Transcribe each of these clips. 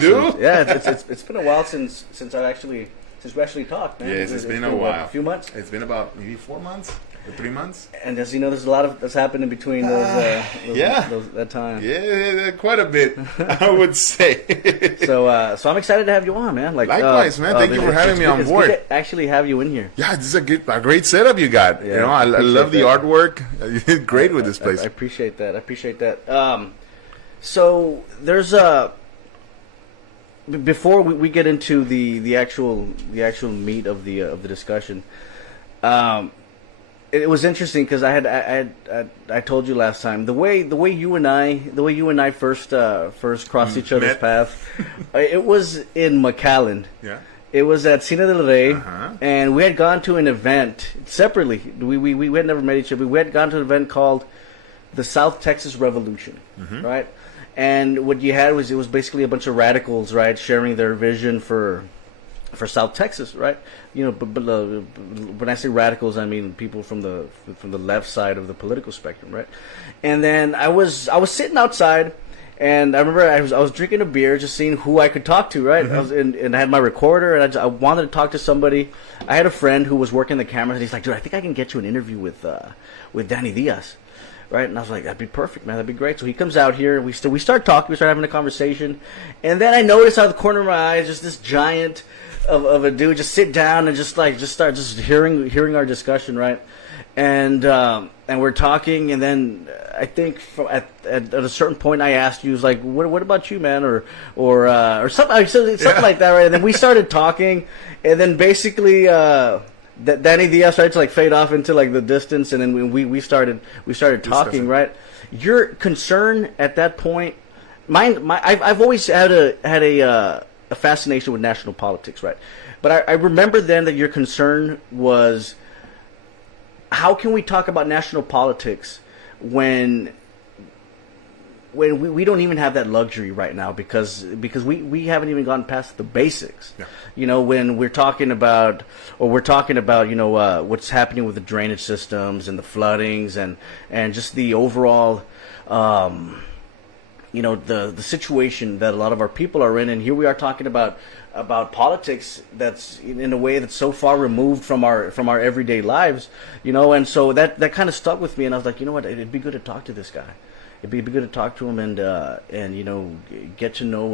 do? It's been a while since we actually talked, man. Yes, it's been a while. A few months. It's been about maybe 4 months or 3 months. And as you know, there's a lot that's happened in between that time. Yeah, quite a bit, I would say. So I'm excited to have you on, man. Likewise, man. Thank you for having me on board. It's good to actually have you in here. Yeah, this is a great setup you got. Yeah, I love the artwork. You did great with this place. I appreciate that. So there's before we get into the actual meat of the discussion, it was interesting because I told you last time the way you and I first crossed each other's path, it was in McAllen. Yeah. It was at Cine del Rey, and we had gone to an event separately. We had never met each other. We had gone to an event called the South Texas Revolution, right? And what you had was basically a bunch of radicals, right, sharing their vision for South Texas, right? But when I say radicals, I mean people from the left side of the political spectrum, right? And then I was sitting outside, and I remember I was drinking a beer, just seeing who I could talk to, right? And I had my recorder, and I wanted to talk to somebody. I had a friend who was working the cameras, and he's like, "Dude, I think I can get you an interview with Danny Diaz." Right, and I was like, "That'd be perfect, man. That'd be great." So he comes out here, and we start talking, we start having a conversation, and then I notice out of the corner of my eyes, just this giant of a dude just sit down and just start hearing our discussion, right? And we're talking, and then I think at a certain point, I asked you, was like, "What about you, man?" or something like that, right? And then we started talking, and then basically. Danny Diaz started to fade off into the distance, and then we started talking, right? Your concern at that point, I've always had a fascination with national politics, right? But I remember then that your concern was, how can we talk about national politics when we don't even have that luxury right now because we haven't even gone past the basics. Yeah. When we're talking about what's happening with the drainage systems and the floodings and just the overall the situation that a lot of our people are in, and here we are talking about politics that's in a way that's so far removed from our everyday lives, and so that kind of stuck with me, and I was like, you know what, it'd be good to talk to this guy. It'd be good to talk to him and get to know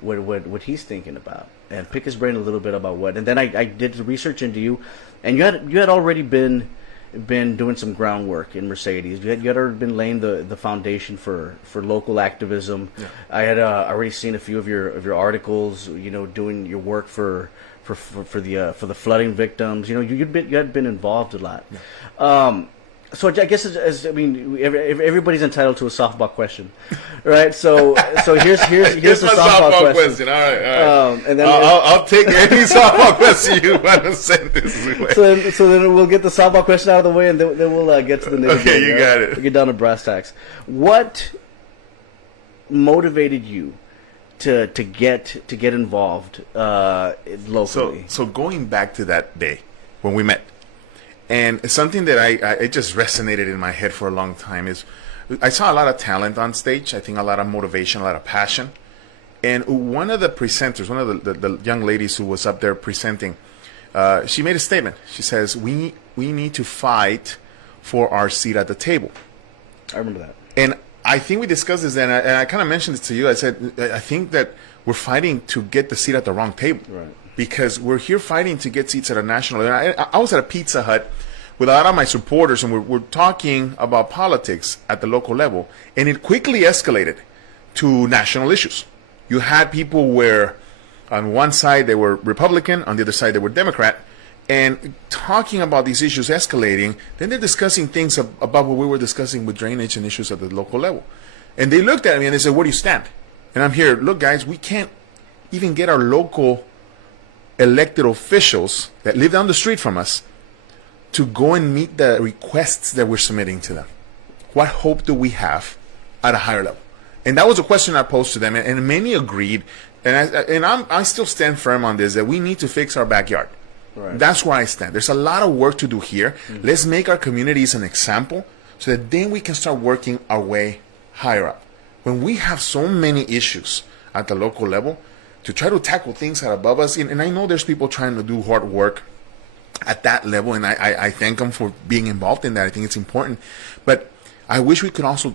what he's thinking about and pick his brain a little bit about what. And then I did the research into you, and you had already been doing some groundwork in Mercedes. You had already been laying the foundation for local activism. Yeah. I had already seen a few of your articles. Doing your work for the flooding victims. You had been involved a lot. Yeah. So I guess everybody's entitled to a softball question, right? So here's the softball question. All right. And then I'll take any softball question you want to send this way. So then we'll get the softball question out of the way, and then we'll get to the nitty-gritty. Okay, you got it. We'll get down to brass tacks. What motivated you to get involved locally? So going back to that day when we met. And something that it just resonated in my head for a long time is I saw a lot of talent on stage. I think a lot of motivation, a lot of passion. And one of the presenters, one of the young ladies who was up there presenting, she made a statement. She says, we need to fight for our seat at the table. I remember that. And I think we discussed this then, and I kind of mentioned this to you. I said, I think that we're fighting to get the seat at the wrong table. Right. Because we're here fighting to get seats at a national level. I was at a Pizza Hut with a lot of my supporters, and we're talking about politics at the local level, and it quickly escalated to national issues. You had people where on one side they were Republican, on the other side they were Democrat, and talking about these issues escalating, then they're discussing things about what we were discussing with drainage and issues at the local level. And they looked at me and they said, "Where do you stand?" And I'm here, look guys, we can't even get our local elected officials that live down the street from us to go and meet the requests that we're submitting to them. What hope do we have at a higher level? And that was a question I posed to them, and many agreed. And I still stand firm on this, that we need to fix our backyard. Right. That's where I stand. There's a lot of work to do here. Mm-hmm. Let's make our communities an example so that then we can start working our way higher up. When we have so many issues at the local level, to try to tackle things that are above us. And I know there's people trying to do hard work at that level, and I thank them for being involved in that. I think it's important. But I wish we could also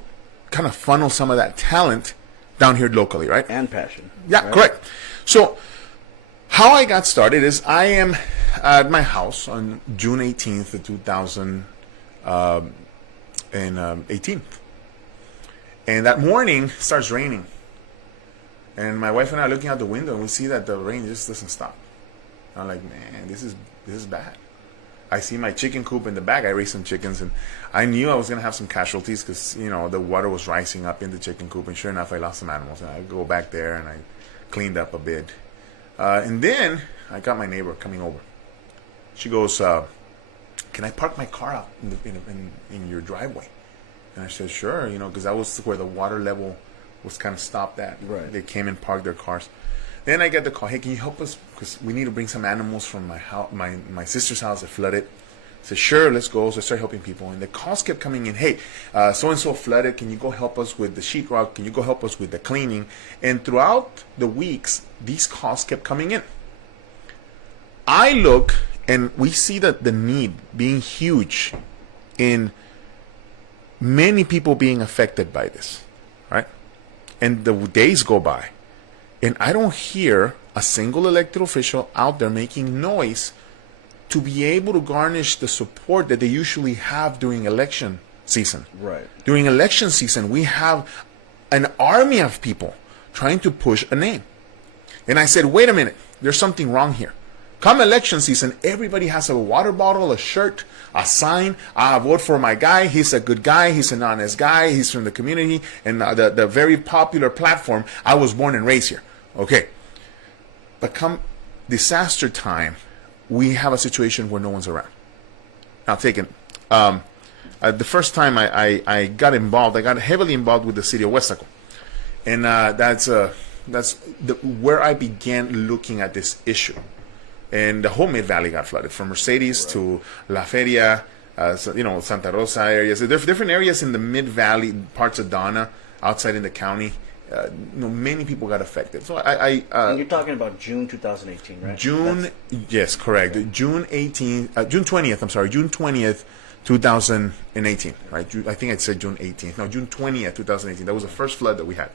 kind of funnel some of that talent down here locally, right? And passion. Yeah, right? Correct. So how I got started is I am at my house on June 18th of 2018. And that morning it starts raining. And my wife and I are looking out the window and we see that the rain just doesn't stop. I'm like, man, this is bad. I see my chicken coop in the back. I raised some chickens, and I knew I was going to have some casualties because, the water was rising up in the chicken coop. And sure enough, I lost some animals. And I go back there and I cleaned up a bit. And then I got my neighbor coming over. She goes, can I park my car out in your driveway? And I said, sure, because that was where the water level was kind of stopped at. Right. They came and parked their cars. Then I get the call, hey, can you help us? Because we need to bring some animals from my house, my sister's house that flooded. I said, sure, let's go. So I started helping people. And the calls kept coming in, hey, so-and-so flooded. Can you go help us with the sheetrock? Can you go help us with the cleaning? And throughout the weeks, these calls kept coming in. I look, and we see that the need being huge in many people being affected by this, right? And the days go by. And I don't hear a single elected official out there making noise to be able to garnish the support that they usually have during election season. Right. During election season, we have an army of people trying to push a name. And I said, wait a minute, there's something wrong here. Come election season, everybody has a water bottle, a shirt, a sign. I vote for my guy. He's a good guy. He's an honest guy. He's from the community. And the very popular platform, I was born and raised here. Okay. But come disaster time, we have a situation where no one's around. Now, take it. The first time I got involved, I got heavily involved with the city of Westaco. And that's where I began looking at this issue. And the whole Mid-Valley got flooded, from Mercedes to La Feria, Santa Rosa areas. There's different areas in the Mid-Valley, parts of Donna, outside in the county. Many people got affected. So and you're talking about June 2018, right? Yes, correct. June 20th, 2018, right? I think I said June 18th. No, June 20th, 2018. That was the first flood that we had.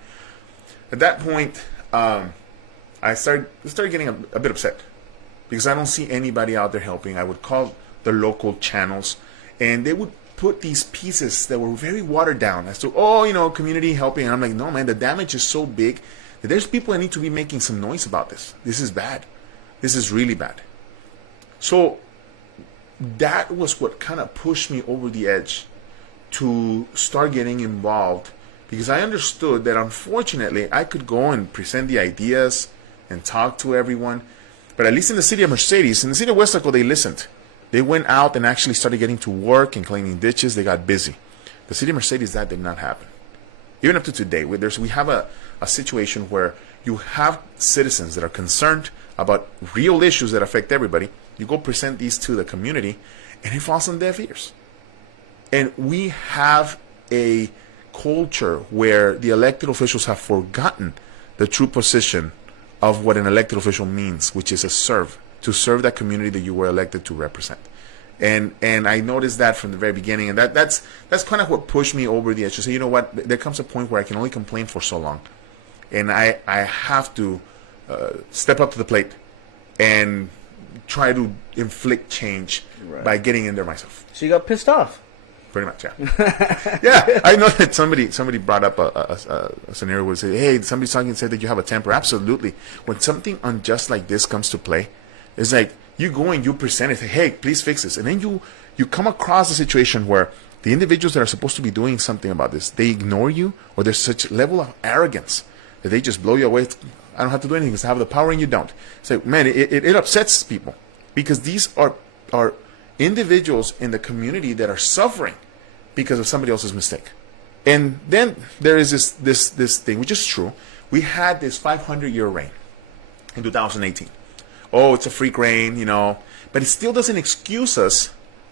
At that point, I started getting a bit upset because I don't see anybody out there helping. I would call the local channels, and they would put these pieces that were very watered down as to, community helping. And I'm like, no, man, the damage is so big that there's people that need to be making some noise about this. This is bad. This is really bad. So that was what kind of pushed me over the edge to start getting involved, because I understood that unfortunately I could go and present the ideas and talk to everyone, but at least in the city of Mercedes, in the city of Westaco, they listened. They went out and actually started getting to work and cleaning ditches. They got busy. The city of Mercedes, that did not happen. Even up to today, we have a situation where you have citizens that are concerned about real issues that affect everybody. You go present these to the community, and it falls on deaf ears. And we have a culture where the elected officials have forgotten the true position of what an elected official means, which is to serve that community that you were elected to represent. And I noticed that from the very beginning, and that's kind of what pushed me over the edge to say, you know what, there comes a point where I can only complain for so long, and I have to step up to the plate and try to inflict change by getting in there myself. So you got pissed off. Pretty much, yeah. Yeah, I know that somebody brought up a scenario where they say, hey, somebody's talking and said that you have a temper. Absolutely. When something unjust like this comes to play, it's like you go and you present it, say, hey, please fix this. And then you come across a situation where the individuals that are supposed to be doing something about this, they ignore you, or there's such level of arrogance that they just blow you away. I don't have to do anything because I have the power and you don't. So, man, it upsets people, because these are individuals in the community that are suffering because of somebody else's mistake. And then there is this thing, which is true. We had this 500-year rain in 2018. Oh, it's a freak rain, but it still doesn't excuse us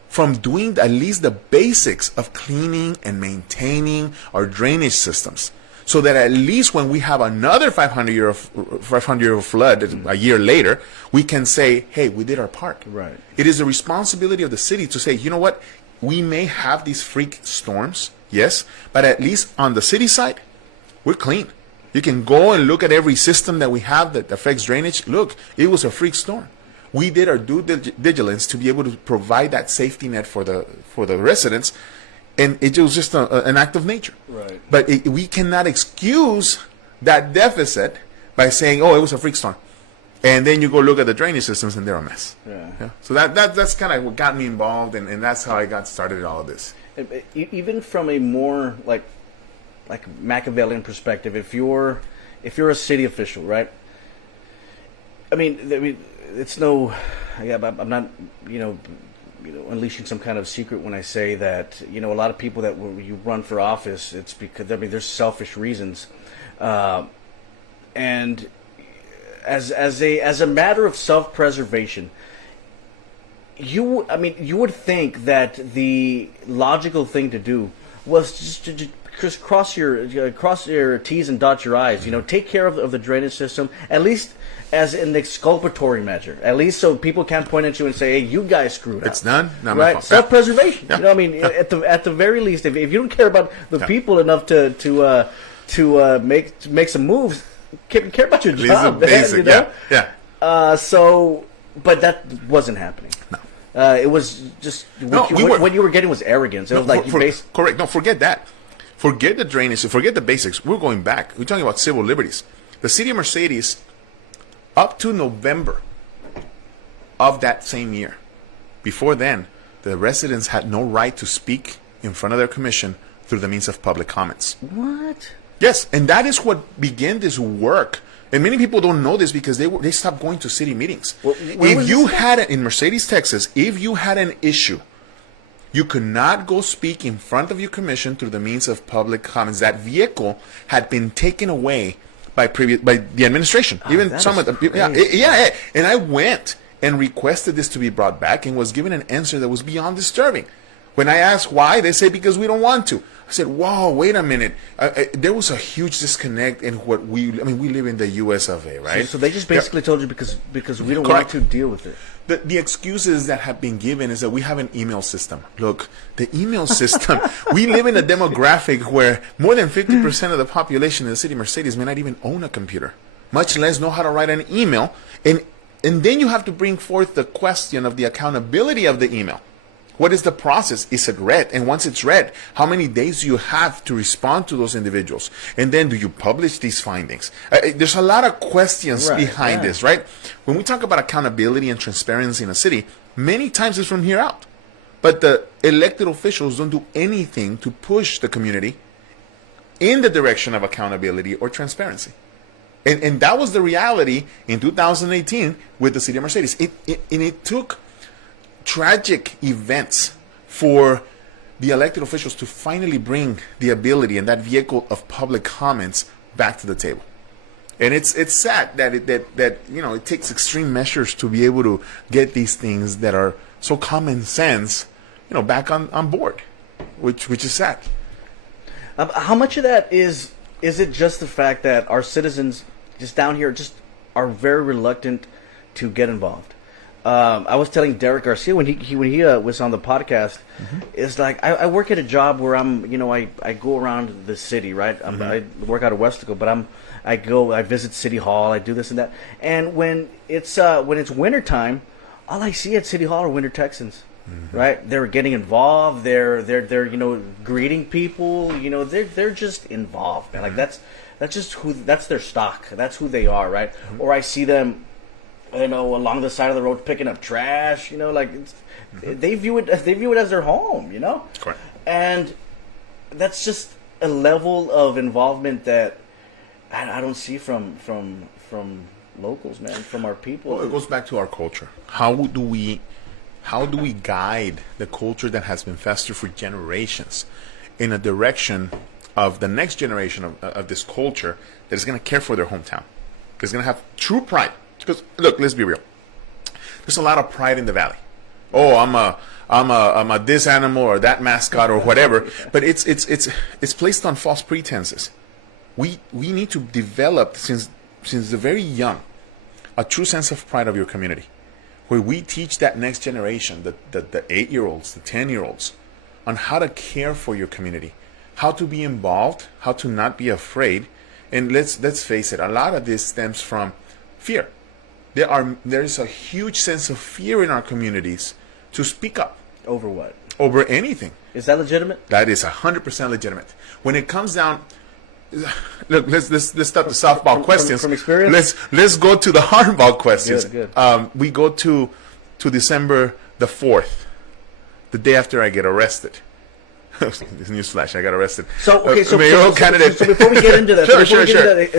from doing at least the basics of cleaning and maintaining our drainage systems. so that at least when we have another 500-year flood a year later, we can say, hey, we did our part. Right. It is the responsibility of the city to say, you know what, we may have these freak storms, yes, but at least on the city side, we're clean. You can go and look at every system that we have that affects drainage. Look, it was a freak storm. We did our due diligence to be able to provide that safety net for the residents, and it was just an act of nature. Right. But we cannot excuse that deficit by saying, "Oh, it was a freak storm," and then you go look at the drainage systems and they're a mess. Yeah. So that's kind of what got me involved, and that's how I got started in all of this. Even from a more like Machiavellian perspective, if you're a city official, right? I mean, it's no. I'm not, unleashing some kind of secret when I say that, a lot of people that you run for office, it's because there's selfish reasons, and as a matter of self-preservation, you would think that the logical thing to do was just to cross your T's and dot your I's. Take care of the drainage system, at least as an exculpatory measure. At least so people can't point at you and say, "Hey, you guys screwed up." It's done. Not my fault. Self-preservation. Yeah. At the very least, if you don't care about the people enough to make some moves, care about your job. Basic, yeah. But that wasn't happening. No. It was just what you were getting was arrogance. It was correct. No, forget that. Forget the drainage. Forget the basics. We're going back. We're talking about civil liberties. The city of Mercedes, up to November of that same year, before then, the residents had no right to speak in front of their commission through the means of public comments. What? Yes, and that is what began this work. And many people don't know this because they stopped going to city meetings. If you had it in Mercedes, Texas, if you had an issue, you could not go speak in front of your commission through the means of public comments. That vehicle had been taken away by the administration. Even some of the And I went and requested this to be brought back and was given an answer that was beyond disturbing. When I asked why, they say because we don't want to. I said, "Whoa, wait a minute." There was a huge disconnect in what we live in the U.S. of A., right? So they just basically told you because we don't want to deal with it. The excuses that have been given is that we have an email system. Look, the email system, we live in a demographic where more than 50% of the population in the city of Mercedes may not even own a computer, much less know how to write an email. And then you have to bring forth the question of the accountability of the email. What is the process? Is it read? And once it's read, how many days do you have to respond to those individuals? And then do you publish these findings? There's a lot of questions behind this, right? When we talk about accountability and transparency in a city, many times it's from here out. But the elected officials don't do anything to push the community in the direction of accountability or transparency. And that was the reality in 2018 with the city of Mercedes. It took tragic events for the elected officials to finally bring the ability and that vehicle of public comments back to the table. And it's sad that it takes extreme measures to be able to get these things that are so common sense, back on board, which is sad. How much of that is it just the fact that our citizens just down here just are very reluctant to get involved? I was telling Derek Garcia when he was on the podcast, it's like I work at a job where I go around the city, right? I work out of Westico, but I visit City Hall, I do this and that, and when it's wintertime, all I see at City Hall are winter Texans. Right? They're getting involved. They're greeting people. They're just involved, man. Like that's their stock. That's who they are, right? Or I see them, along the side of the road picking up trash. They view it as their home. Correct. And that's just a level of involvement that I don't see from locals, man, from our people. Well, it goes back to our culture. How do we guide the culture that has been festered for generations in a direction of the next generation of this culture that is going to care for their hometown, that's going to have true pride? Because look, let's be real. There's a lot of pride in the valley. Oh, I'm a this animal or that mascot or whatever, but it's placed on false pretenses. we need to develop since the very young a true sense of pride of your community, where we teach that next generation, the 8-year-olds, the 10-year-olds, on how to care for your community, how to be involved, how to not be afraid. And let's face it, a lot of this stems from fear. There is a huge sense of fear in our communities to speak up. Over what? Over anything. Is that legitimate? That is 100% legitimate. When it comes down, look, let's start the softball questions. From experience? Let's go to the hardball questions. Good. We go to December the 4th, the day after I get arrested. Newsflash! I got arrested. So mayoral candidate. So before we get into that, sure.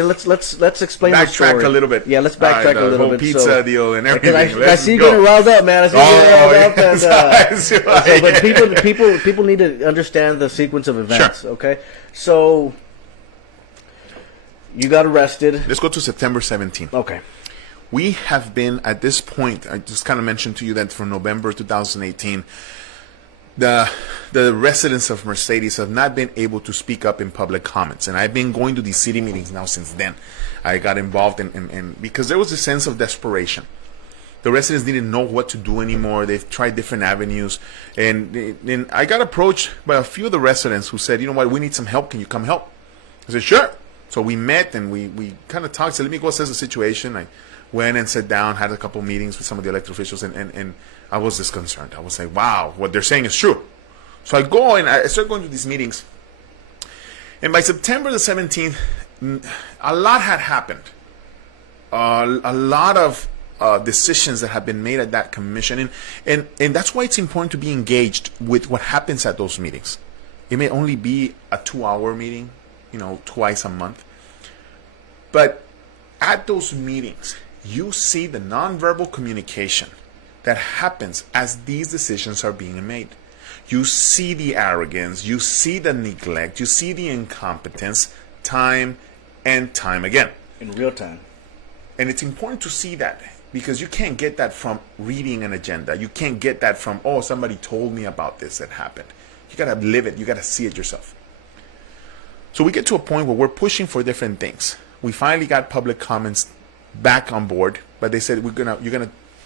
Let's explain the story. Backtrack a little bit. Yeah, let's backtrack a little whole bit. Pizza deal and everything. I see you getting riled up, man. I see you getting riled up. But people need to understand the sequence of events. Sure. Okay, so you got arrested. Let's go to September 17th. Okay. We have been at this point. I just kind of mentioned to you that from November 2018. The residents of Mercedes have not been able to speak up in public comments, and I've been going to these city meetings now since then. I got involved in because there was a sense of desperation. The residents didn't know what to do anymore. They've tried different avenues, and I got approached by a few of the residents who said, "You know what? We need some help. Can you come help?" I said, "Sure." So we met and we kind of talked. Said, "Let me go assess the situation." I went and sat down, had a couple meetings with some of the elected officials, and I was disconcerted. I was like, wow, what they're saying is true. So I go and I start going to these meetings. And by September the 17th, a lot had happened. A lot of decisions that have been made at that commission. And that's why it's important to be engaged with what happens at those meetings. It may only be a 2-hour meeting, twice a month. But at those meetings, you see the nonverbal communication that happens as these decisions are being made. You see the arrogance, you see the neglect, you see the incompetence time and time again. In real time. And it's important to see that because you can't get that from reading an agenda. You can't get that from, oh, somebody told me about this that happened. You got to live it. You got to see it yourself. So we get to a point where we're pushing for different things. We finally got public comments back on board, but they said we're gonna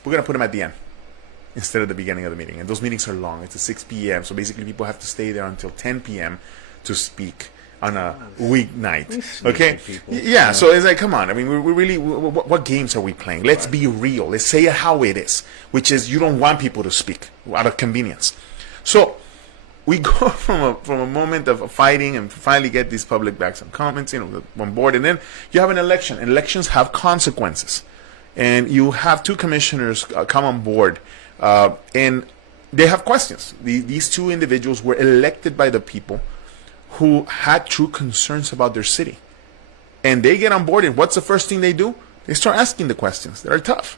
put them at the end instead of the beginning of the meeting. And those meetings are long. It's at 6 p.m. So basically, people have to stay there until 10 p.m. to speak on a weeknight. Okay? Yeah. So it's like, come on. I mean, we're really. What games are we playing? Let's be real. Let's say it how it is, which is you don't want people to speak out of convenience. So we go from a moment of fighting and finally get these public backs and comments, on board, and then you have an election. Elections have consequences, and you have two commissioners come on board, and they have questions. These two individuals were elected by the people who had true concerns about their city, and they get on board. And what's the first thing they do? They start asking the questions that are tough,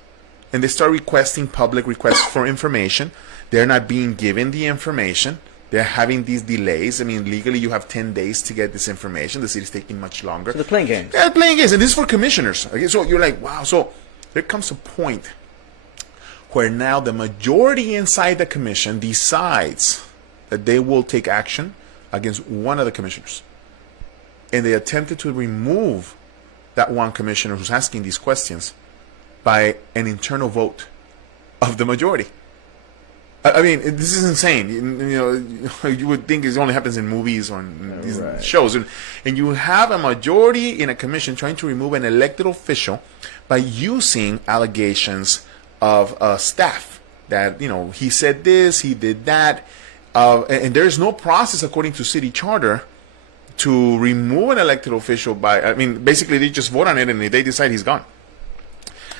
and they start requesting public requests for information. They're not being given the information. They're having these delays. I mean, legally, you have 10 days to get this information. The city's taking much longer. So they're playing games. Yeah, playing games. And this is for commissioners. Okay, so you're like, wow. So there comes a point where now the majority inside the commission decides that they will take action against one of the commissioners. And they attempted to remove that one commissioner who's asking these questions by an internal vote of the majority. I mean, this is insane. You would think it only happens in movies or in these shows. And you have a majority in a commission trying to remove an elected official by using allegations of staff. That, he said this, he did that. And there's no process according to city charter to remove an elected official basically they just vote on it and they decide he's gone.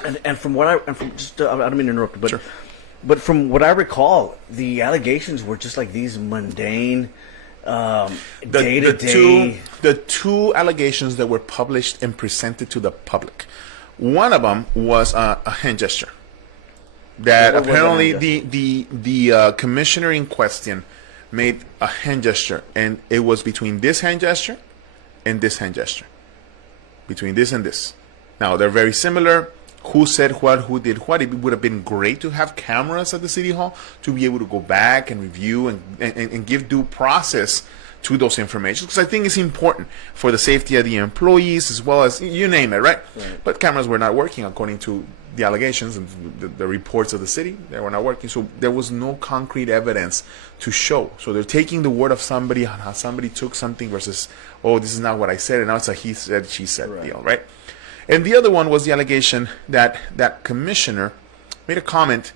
And from what I don't mean to interrupt, but... Sure. But from what I recall, the allegations were just like these mundane, day-to-day... The two allegations that were published and presented to the public. One of them was a hand gesture. That apparently the commissioner in question made a hand gesture. And it was between this hand gesture and this hand gesture. Between this and this. Now, they're very similar. Who said what, who did what. It would have been great to have cameras at the city hall to be able to go back and review and give due process to those information, because I think it's important for the safety of the employees as well as you name it, right? But cameras were not working according to the allegations and the reports of the city. They were not working, so there was no concrete evidence to show. So they're taking the word of somebody on how somebody took something versus, oh, this is not what I said, and now it's a he said, she said deal, right? And the other one was the allegation that that commissioner made a comment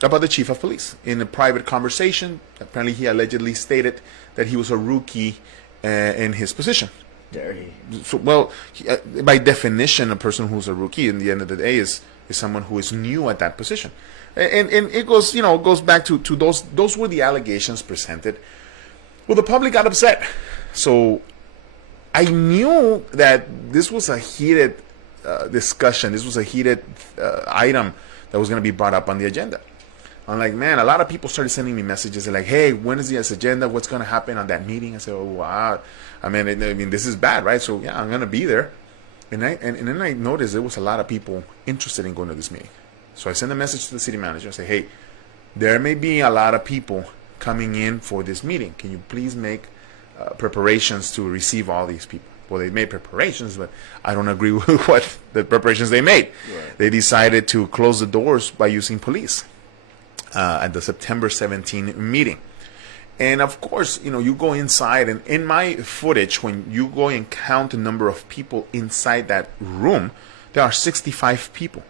about the chief of police in a private conversation. Apparently, he allegedly stated that he was a rookie in his position. Dare he? So, well, by definition, a person who's a rookie, in the end of the day, is someone who is new at that position. And it goes, goes back to those were the allegations presented. Well, the public got upset. So I knew that this was a heated discussion. This was a heated item that was going to be brought up on the agenda. I'm like, man, a lot of people started sending me messages. They're like, hey, when is the agenda? What's going to happen on that meeting? I said, oh, wow. I mean, this is bad, right? So, yeah, I'm going to be there. And then I noticed there was a lot of people interested in going to this meeting. So I sent a message to the city manager. I say, hey, there may be a lot of people coming in for this meeting. Can you please make preparations to receive all these people? Well, they made preparations, but I don't agree with what the preparations they made. Right. They decided to close the doors by using police at the September 17 meeting. And of course, you go inside, and in my footage, when you go and count the number of people inside that room, there are 65 people.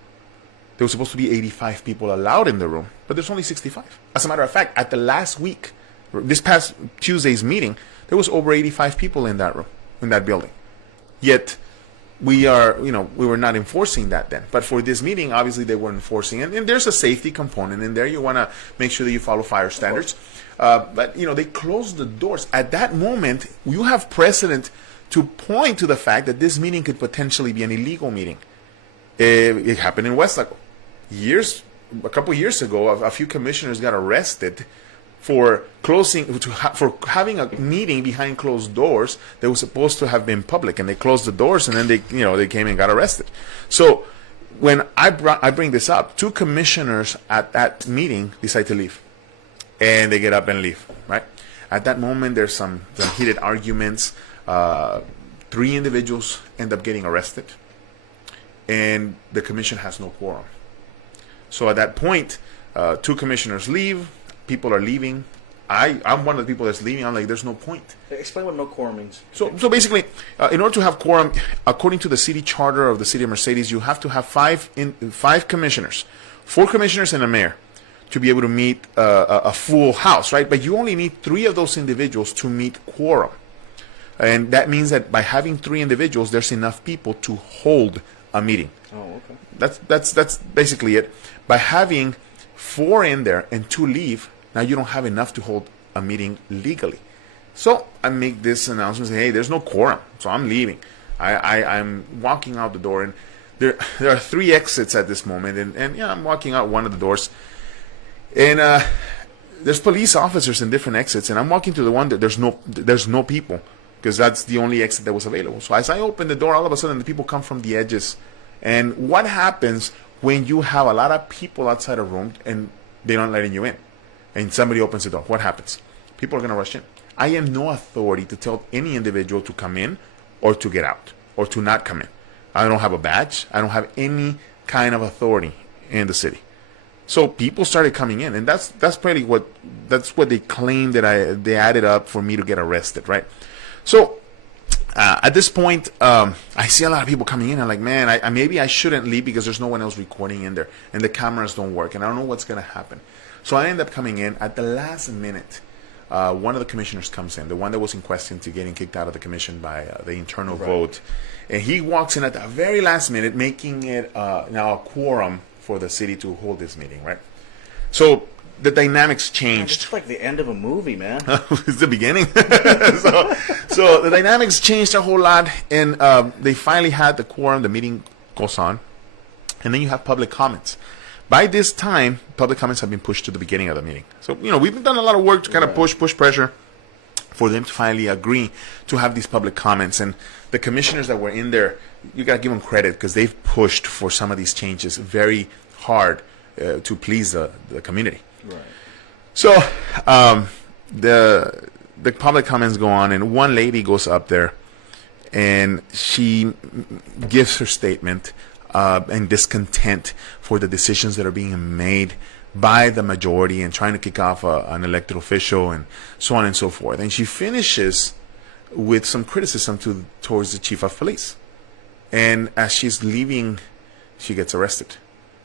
There was supposed to be 85 people allowed in the room, but there's only 65. As a matter of fact, at the last week, this past Tuesday's meeting, there was over 85 people in that room, in that building. Yet, we were not enforcing that then. But for this meeting, obviously they were enforcing it. And there's a safety component in there. You want to make sure that you follow fire standards. But, they closed the doors. At that moment, you have precedent to point to the fact that this meeting could potentially be an illegal meeting. It happened in Westlaco. A couple years ago, a few commissioners got arrested for for having a meeting behind closed doors that was supposed to have been public, and they closed the doors, and then they came and got arrested. So when I bring this up, two commissioners at that meeting decide to leave, and they get up and leave. Right at that moment, there's some heated arguments. 3 individuals end up getting arrested, and the commission has no quorum. So at that point, 2 commissioners leave. People are leaving. I'm one of the people that's leaving. I'm like, there's no point. Explain what no quorum means. So basically, in order to have quorum, according to the city charter of the city of Mercedes, you have to have 5 commissioners, 4 commissioners and a mayor, to be able to meet a full house, right? But you only need 3 of those individuals to meet quorum, and that means that by having 3 individuals, there's enough people to hold a meeting. Oh, okay. That's basically it. By having 4 in there and 2 leave, now you don't have enough to hold a meeting legally. So I make this announcement, say, hey, there's no quorum, so I'm leaving. I'm walking out the door, and there are 3 exits at this moment, and yeah, I'm walking out one of the doors, and there's police officers in different exits, and I'm walking to the one that there's no people, because that's the only exit that was available. So as I open the door, all of a sudden the people come from the edges. And what happens when you have a lot of people outside a room and they're not letting you in, and somebody opens the door? What happens? People are going to rush in. I am no authority to tell any individual to come in or to get out or to not come in. I don't have a badge. I don't have any kind of authority in the city. So people started coming in, and that's pretty what they claimed that they added up for me to get arrested, right? So at this point, I see a lot of people coming in. I'm like, man, maybe I shouldn't leave because there's no one else recording in there, and the cameras don't work, and I don't know what's going to happen. So I end up coming in at the last minute. One of the commissioners comes in, the one that was in question to getting kicked out of the commission by the internal vote, and he walks in at the very last minute, making it now a quorum for the city to hold this meeting, right? So the dynamics changed. It's like the end of a movie, man. It's the beginning. so the dynamics changed a whole lot, and they finally had the quorum. The meeting goes on, and then you have public comments. By this time, public comments have been pushed to the beginning of the meeting. So, we've done a lot of work to kind of push pressure for them to finally agree to have these public comments. And the commissioners that were in there, you got to give them credit because they've pushed for some of these changes very hard to please the community. Right. So the the public comments go on, and one lady goes up there, and she gives her statement and discontent for the decisions that are being made by the majority and trying to kick off an elected official and so on and so forth. And she finishes with some criticism towards the chief of police. And as she's leaving, she gets arrested.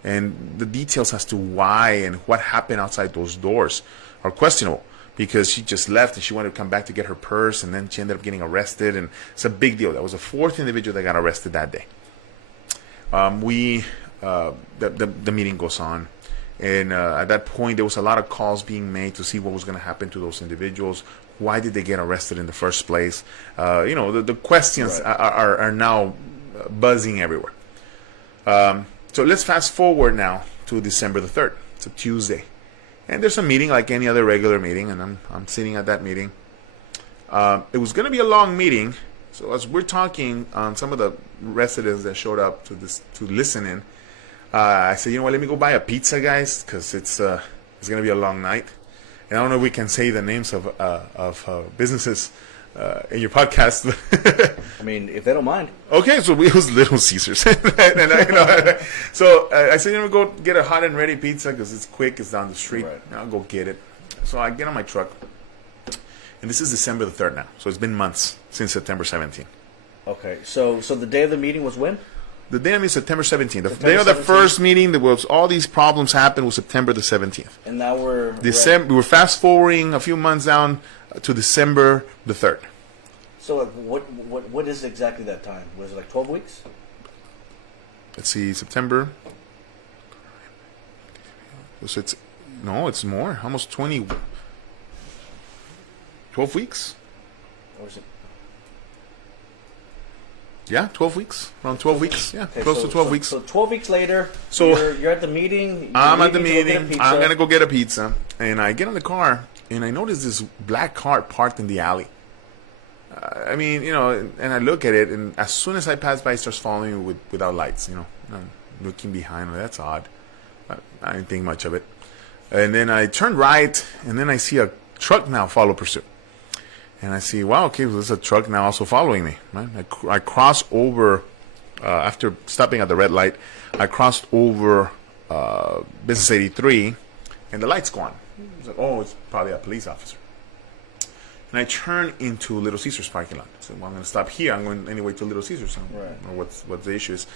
And the details as to why and what happened outside those doors are questionable, because she just left and she wanted to come back to get her purse, and then she ended up getting arrested, and it's a big deal. That was the fourth individual that got arrested that day. The meeting goes on, and at that point there was a lot of calls being made to see what was going to happen to those individuals. Why did they get arrested in the first place? The questions are now buzzing everywhere. So let's fast forward now to December the 3rd. It's a Tuesday. And there's a meeting like any other regular meeting, and I'm sitting at that meeting. It was going to be a long meeting, so as we're talking, some of the residents that showed up to listen in, I said, you know what, let me go buy a pizza, guys, because it's going to be a long night. And I don't know if we can say the names of businesses in your podcast. I mean, if they don't mind. Okay, so it was Little Caesars. So I said, go get a hot and ready pizza because it's quick, it's down the street. Right. I'll go get it. So I get on my truck. And this is December the 3rd now. So it's been months since September 17th. Okay, so the day of the meeting was when? The day is September 17th. The day of the first meeting, there was all these problems happened was September the 17th. And now we're... We were fast forwarding a few months down to December the 3rd. So what is exactly that time? Was it like 12 weeks? Let's see, September. So it's more. Almost 12 weeks. Or is it? Yeah, 12 weeks. Around 12 weeks. Yeah, Okay, close to 12 weeks. So 12 weeks later, So you're at the meeting. I'm at the meeting. I'm going to go get a pizza. And I get in the car, and I notice this black car parked in the alley. And I look at it, and as soon as I pass by, it starts following me without lights, I'm looking behind me. That's odd. I didn't think much of it. And then I turn right, and then I see a truck now follow pursuit. And I see, wow, okay, well, there's a truck now also following me. Right? I cross over, after stopping at the red light, I crossed over Business 83, and the light's gone. It's like, oh, it's probably a police officer. And I turn into Little Caesars parking lot. So, well, I'm going to stop here. I'm going anyway to Little Caesars. Right. Or what the issue is.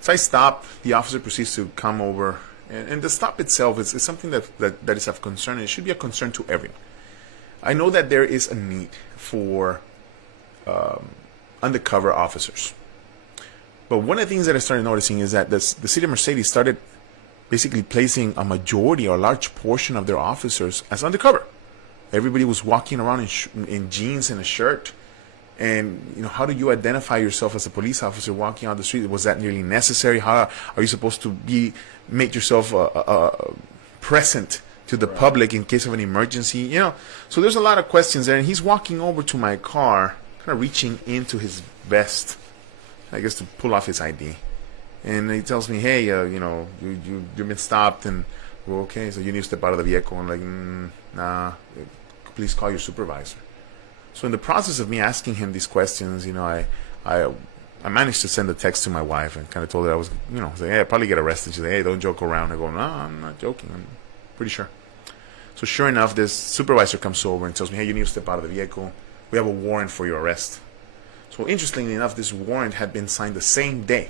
So I stop. The officer proceeds to come over. And the stop itself is something that is of concern. And it should be a concern to everyone. I know that there is a need for undercover officers. But one of the things that I started noticing is that the city of Mercedes started basically placing a majority or a large portion of their officers as undercover. Everybody was walking around in jeans and a shirt. And, how do you identify yourself as a police officer walking on the street? Was that really necessary? How are you supposed to make yourself present to the public in case of an emergency? So there's a lot of questions there. And he's walking over to my car, kind of reaching into his vest, I guess to pull off his ID. And he tells me, hey, you've been stopped. And, well, okay, so you need to step out of the vehicle. I'm like, nah, please call your supervisor. So in the process of me asking him these questions, I managed to send a text to my wife and kind of told her I was, saying, hey, I'll probably get arrested. She said, hey, don't joke around. I go, no, I'm not joking. I'm pretty sure. So sure enough, this supervisor comes over and tells me, hey, you need to step out of the vehicle. We have a warrant for your arrest. So interestingly enough, this warrant had been signed the same day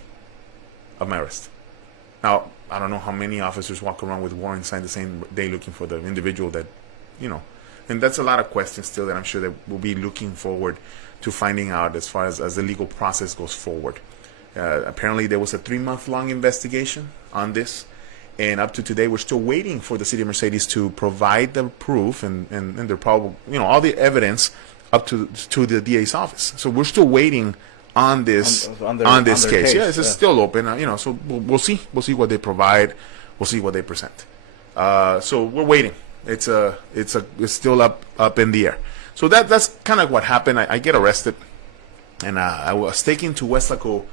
of my arrest. Now, I don't know how many officers walk around with warrants signed the same day looking for the individual that, and that's a lot of questions still that I'm sure that we'll be looking forward to finding out as far as the legal process goes forward. Apparently there was a 3-month-long investigation on this, and up to today we're still waiting for the city of Mercedes to provide the proof and their probable, all the evidence up to the DA's office. So we're still waiting on this on this case. Yeah, this is still open. So we'll see what they provide. We'll see what they present. So we're waiting. It's still up in the air. So that's kind of what happened. I get arrested, and I was taken to Westlaco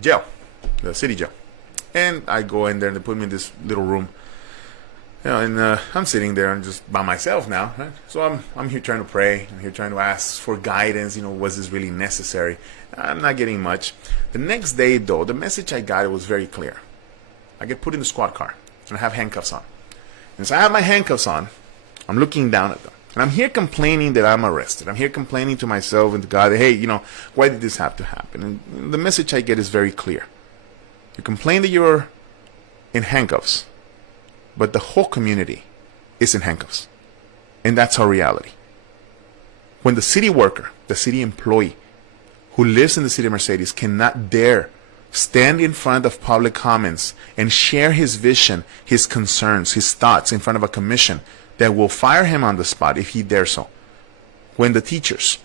jail, the city jail, and I go in there and they put me in this little room. and I'm sitting there and just by myself now. Right? So I'm here trying to pray. I'm here trying to ask for guidance. Was this really necessary? I'm not getting much. The next day, though, the message I got, it was very clear. I get put in the squad car, and I have handcuffs on. And so I have my handcuffs on. I'm looking down at them. And I'm here complaining that I'm arrested. I'm here complaining to myself and to God, hey, why did this have to happen? And the message I get is very clear. You complain that you're in handcuffs, but the whole community is in handcuffs. And that's our reality. When the city worker, the city employee who lives in the city of Mercedes cannot dare stand in front of public comments and share his vision, his concerns, his thoughts in front of a commission that will fire him on the spot if he dares so. When the teachers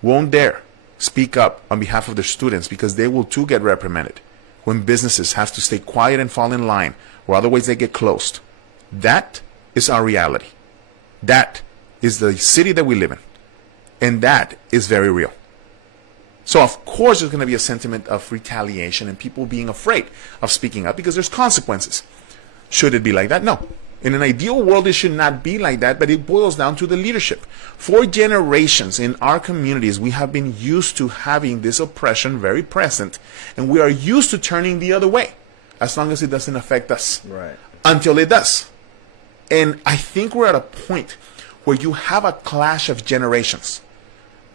won't dare speak up on behalf of their students because they will too get reprimanded. When businesses have to stay quiet and fall in line or otherwise they get closed. That is our reality. That is the city that we live in. And that is very real. So of course there's going to be a sentiment of retaliation and people being afraid of speaking up because there's consequences. Should it be like that? No. In an ideal world, it should not be like that, but it boils down to the leadership. For generations in our communities, we have been used to having this oppression very present, and we are used to turning the other way, as long as it doesn't affect us. Right. Until it does. And I think we're at a point where you have a clash of generations.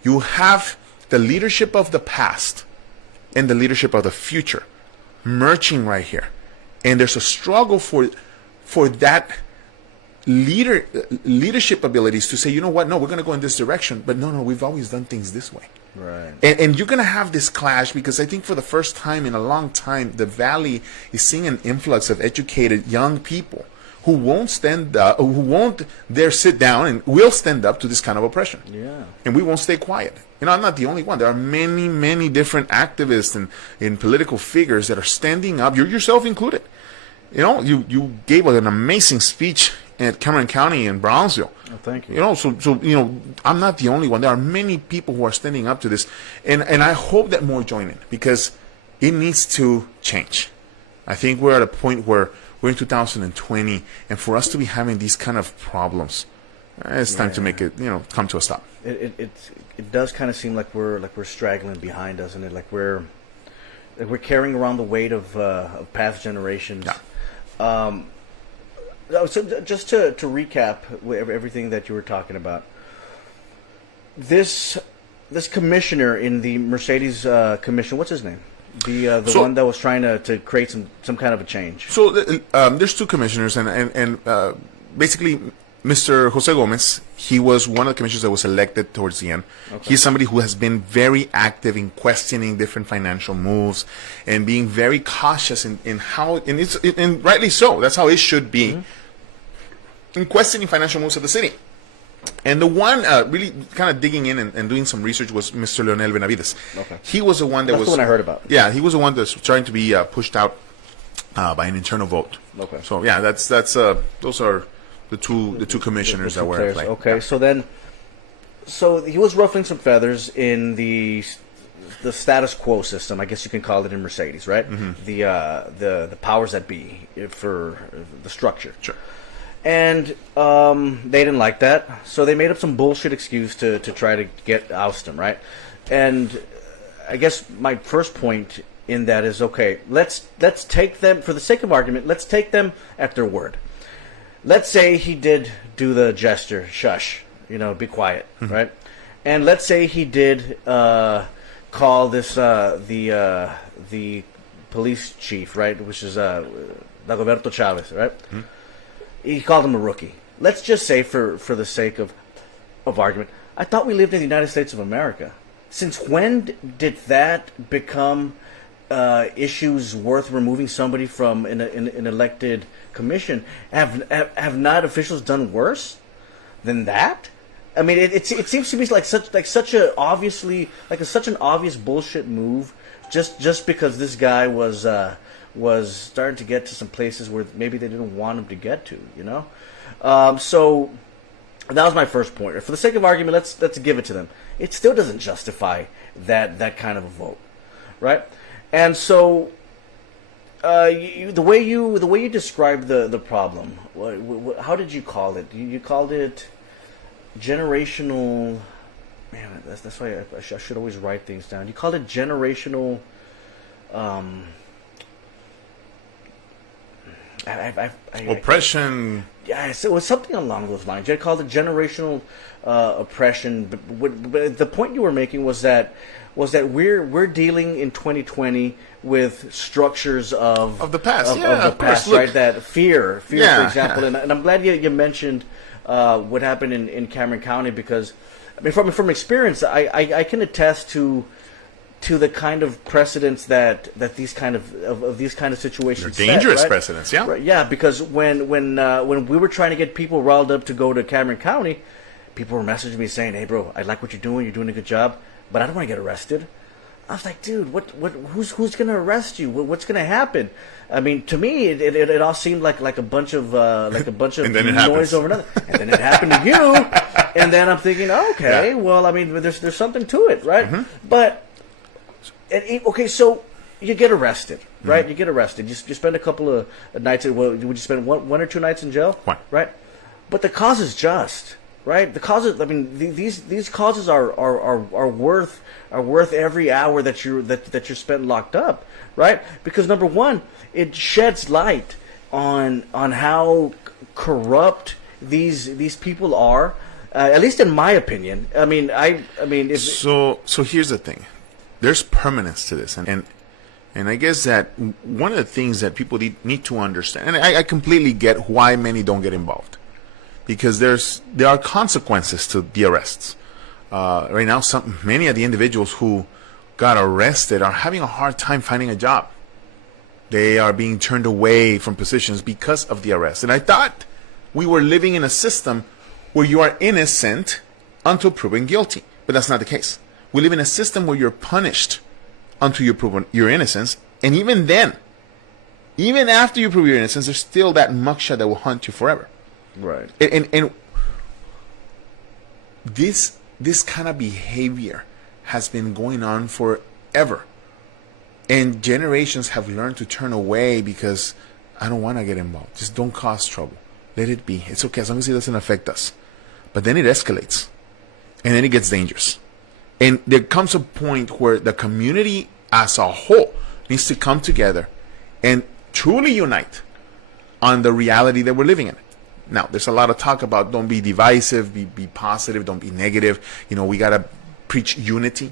You have the leadership of the past and the leadership of the future merging right here. And there's a struggle for that leadership abilities to say, you know what, no, we're going to go in this direction, but no, we've always done things this way. Right. And you're going to have this clash because I think for the first time in a long time, the Valley is seeing an influx of educated young people who won't stand up, who won't dare sit down and will stand up to this kind of oppression. Yeah. And we won't stay quiet. I'm not the only one. There are many, many different activists and political figures that are standing up, you yourself included. You gave an amazing speech at Cameron County in Brownsville. Oh, thank you. So I'm not the only one. There are many people who are standing up to this, and I hope that more join in because it needs to change. I think we're at a point where we're in 2020, and for us to be having these kind of problems, it's time to make it come to a stop. It does kind of seem like we're straggling behind, doesn't it? Like we're carrying around the weight of past generations. Yeah. So just to recap everything that you were talking about, this commissioner in the Mercedes commission, what's his name? The one that was trying to create some kind of a change. So there's two commissioners, and basically Mr. Jose Gomez, he was one of the commissioners that was elected towards the end. Okay. He's somebody who has been very active in questioning different financial moves and being very cautious in how, and rightly so, that's how it should be, in questioning financial moves of the city. And the one really kind of digging in and doing some research was Mr. Leonel Benavides. Okay. He was the one that That's the one I heard about. Yeah, he was the one that's trying to be pushed out by an internal vote. Okay. So yeah, that's those are the two commissioners that were at play. Okay, yeah. So he was ruffling some feathers in the status quo system, I guess you can call it in Mercedes, right? Mm-hmm. The powers that be for the structure. Sure. And they didn't like that, so they made up some bullshit excuse to try to oust him, right? And I guess my first point in that is, okay, let's take them, for the sake of argument, let's take them at their word. Let's say he did do the gesture, shush, be quiet, mm-hmm. right? And let's say he did call this the police chief, right, which is Dagoberto Chavez, right? Mm-hmm. He called him a rookie. Let's just say, for the sake of argument, I thought we lived in the United States of America. Since when did that become issues worth removing somebody from an elected commission? Have not officials done worse than that? I mean, it seems to me like such an obvious bullshit move. Just because this guy was starting to get to some places where maybe they didn't want him to get to, So that was my first point. For the sake of argument, let's give it to them. It still doesn't justify that kind of a vote, right? And so the way you described the problem, how did you call it? You called it generational. Man, that's why I should always write things down. You called it generational. Oppression. Yeah, so it was something along those lines. You called it generational oppression. But the point you were making was that we're dealing in 2020 with structures of the past, of yeah, the of course. past, Look, right? That fear, Yeah, for example, yeah. and I'm glad you mentioned what happened in Cameron County, because I mean from experience, I can attest to the kind of precedents that these kind of these kind of situations They're dangerous set, right? precedents, yeah. Right, yeah, because when we were trying to get people riled up to go to Cameron County, people were messaging me saying, "Hey, bro, I like what you're doing. You're doing a good job, but I don't want to get arrested." I was like, "Dude, who's going to arrest you? What's going to happen?" I mean, to me, it all seemed like a bunch of And then it noise happens. over nothing, and then it happened to you, and then I'm thinking, okay, Yeah. well, I mean, there's something to it, right? But okay, so you get arrested, right? You get arrested. You spend a couple of nights. Well, would you spend one or two nights in jail? One. Right? But the cause is just, right? The causes. I mean, these causes are worth every hour that you're spent locked up, right? Because number one, it sheds light on how corrupt these people are. At least in my opinion. I mean, if So here's the thing. There's permanence to this, and I guess that one of the things that people need to understand, and I completely get why many don't get involved, because there are consequences to the arrests. Right now, many of the individuals who got arrested are having a hard time finding a job. They are being turned away from positions because of the arrest. And I thought we were living in a system where you are innocent until proven guilty, but that's not the case. We live in a system where you're punished until you prove your innocence, and even then, even after you prove your innocence, there's still that mugshot that will haunt you forever. right. And this kind of behavior has been going on forever, and generations have learned to turn away because I don't want to get involved. Just don't cause trouble. Let it be. It's okay as long as it doesn't affect us. But then it escalates, and then it gets dangerous. And there comes a point where the community as a whole needs to come together and truly unite on the reality that we're living in. Now, there's a lot of talk about don't be divisive, be positive, don't be negative. You know, we got to preach unity.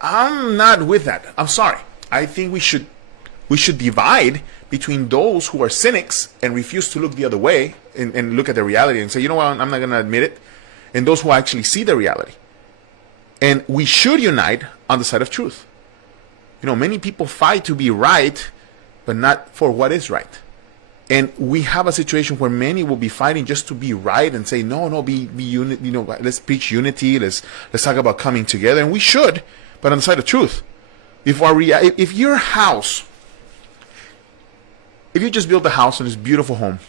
I'm not with that. I'm sorry. I think we should divide between those who are cynics and refuse to look the other way and look at the reality and say, you know what, I'm not going to admit it, and those who actually see the reality. And we should unite on the side of truth. You know, many people fight to be right, but not for what is right. And we have a situation where many will be fighting just to be right and say, no, be unity. You know, let's preach unity. Let's talk about coming together, and we should. But on the side of truth, if your house, if you just built a house in this beautiful home,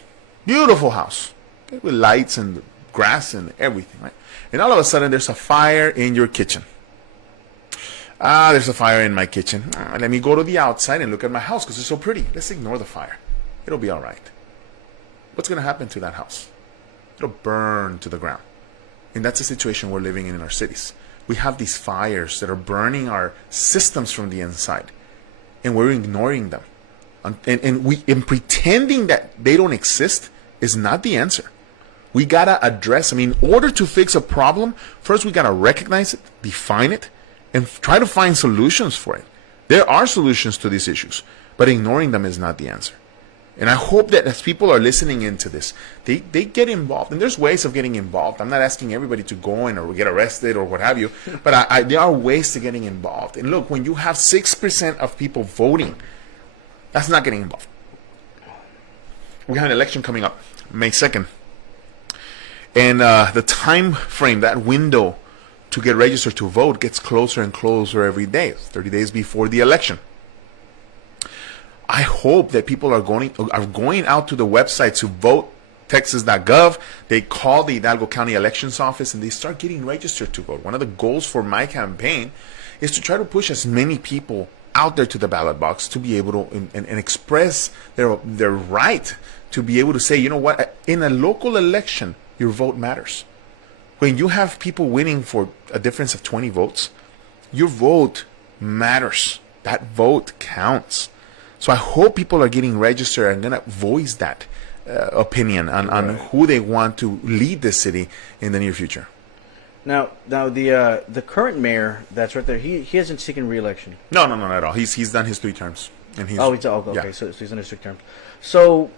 beautiful house, okay, with lights and grass and everything, right? And all of a sudden, there's a fire in your kitchen. There's a fire in my kitchen. Let me go to the outside and look at my house because it's so pretty. Let's ignore the fire. It'll be all right. What's going to happen to that house? It'll burn to the ground. And that's the situation we're living in our cities. We have these fires that are burning our systems from the inside, and we're ignoring them. And pretending that they don't exist is not the answer. We gotta address. I mean, in order to fix a problem, first we gotta recognize it, define it, and try to find solutions for it. There are solutions to these issues, but ignoring them is not the answer. And I hope that as people are listening into this, they get involved. And there's ways of getting involved. I'm not asking everybody to go in or get arrested or what have you, but there are ways to getting involved. And look, when you have 6% of people voting, that's not getting involved. We have an election coming up, May 2nd. And the time frame, that window to get registered to vote, gets closer and closer every day. It's 30 days before the election. I hope that people are going out to the website to vote, texas.gov. They call the Hidalgo County Elections Office and they start getting registered to vote. One of the goals for my campaign is to try to push as many people out there to the ballot box to be able to and express their right to be able to say, you know what, in a local election, your vote matters. When you have people winning for a difference of 20 votes, your vote matters. That vote counts. So I hope people are getting registered and going to voice that opinion on who they want to lead the city in the near future. Now the current mayor that's right there, he isn't seeking re-election. No, not at all. He's done his 3 terms. And he's, okay. yeah. So he's in his 3 terms. So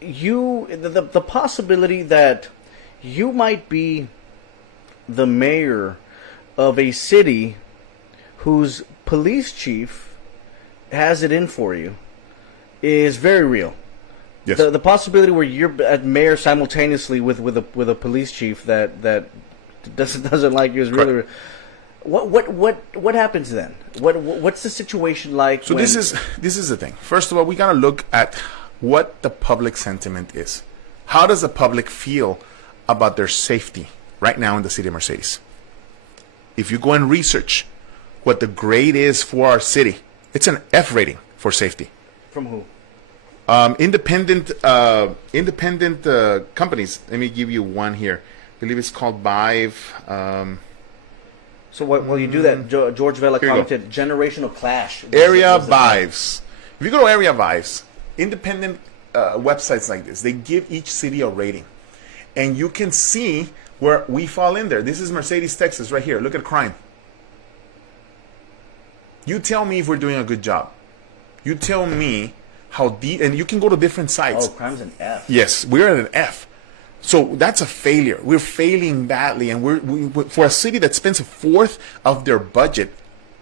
the possibility that you might be the mayor of a city whose police chief has it in for you is very real. Yes. The possibility where you're at mayor simultaneously with a police chief that doesn't like you is really real. What happens then? What's the situation like? So this is the thing. First of all, we gotta look at what the public sentiment is. How does the public feel about their safety right now in the city of Mercedes? If you go and research what the grade is for our city, it's an F rating for safety. From who? Independent companies. Let me give you one here. I believe it's called Vive. So while you do that, George Vela commented, generational clash. Area Vives. If you go to Area Vives, independent websites like this, they give each city a rating. And you can see where we fall in there. This is Mercedes, Texas, right here. Look at crime. You tell me if we're doing a good job. You tell me how deep, and you can go to different sites. Oh, crime's an F. Yes, we're at an F. So that's a failure. We're failing badly, and we for a city that spends 1/4 of their budget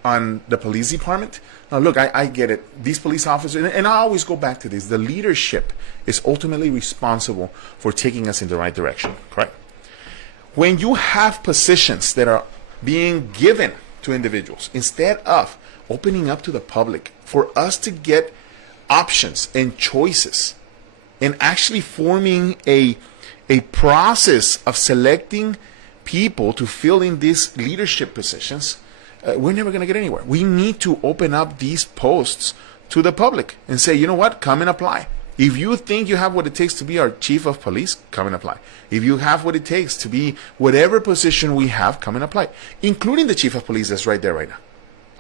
on the police department. Now, look, I get it. These police officers, and I always go back to this. The leadership is ultimately responsible for taking us in the right direction. Correct? When you have positions that are being given to individuals instead of opening up to the public for us to get options and choices and actually forming a process of selecting people to fill in these leadership positions, we're never going to get anywhere. We need to open up these posts to the public and say, you know what, come and apply. If you think you have what it takes to be our chief of police, come and apply. If you have what it takes to be whatever position we have, come and apply, including the chief of police that's right there right now.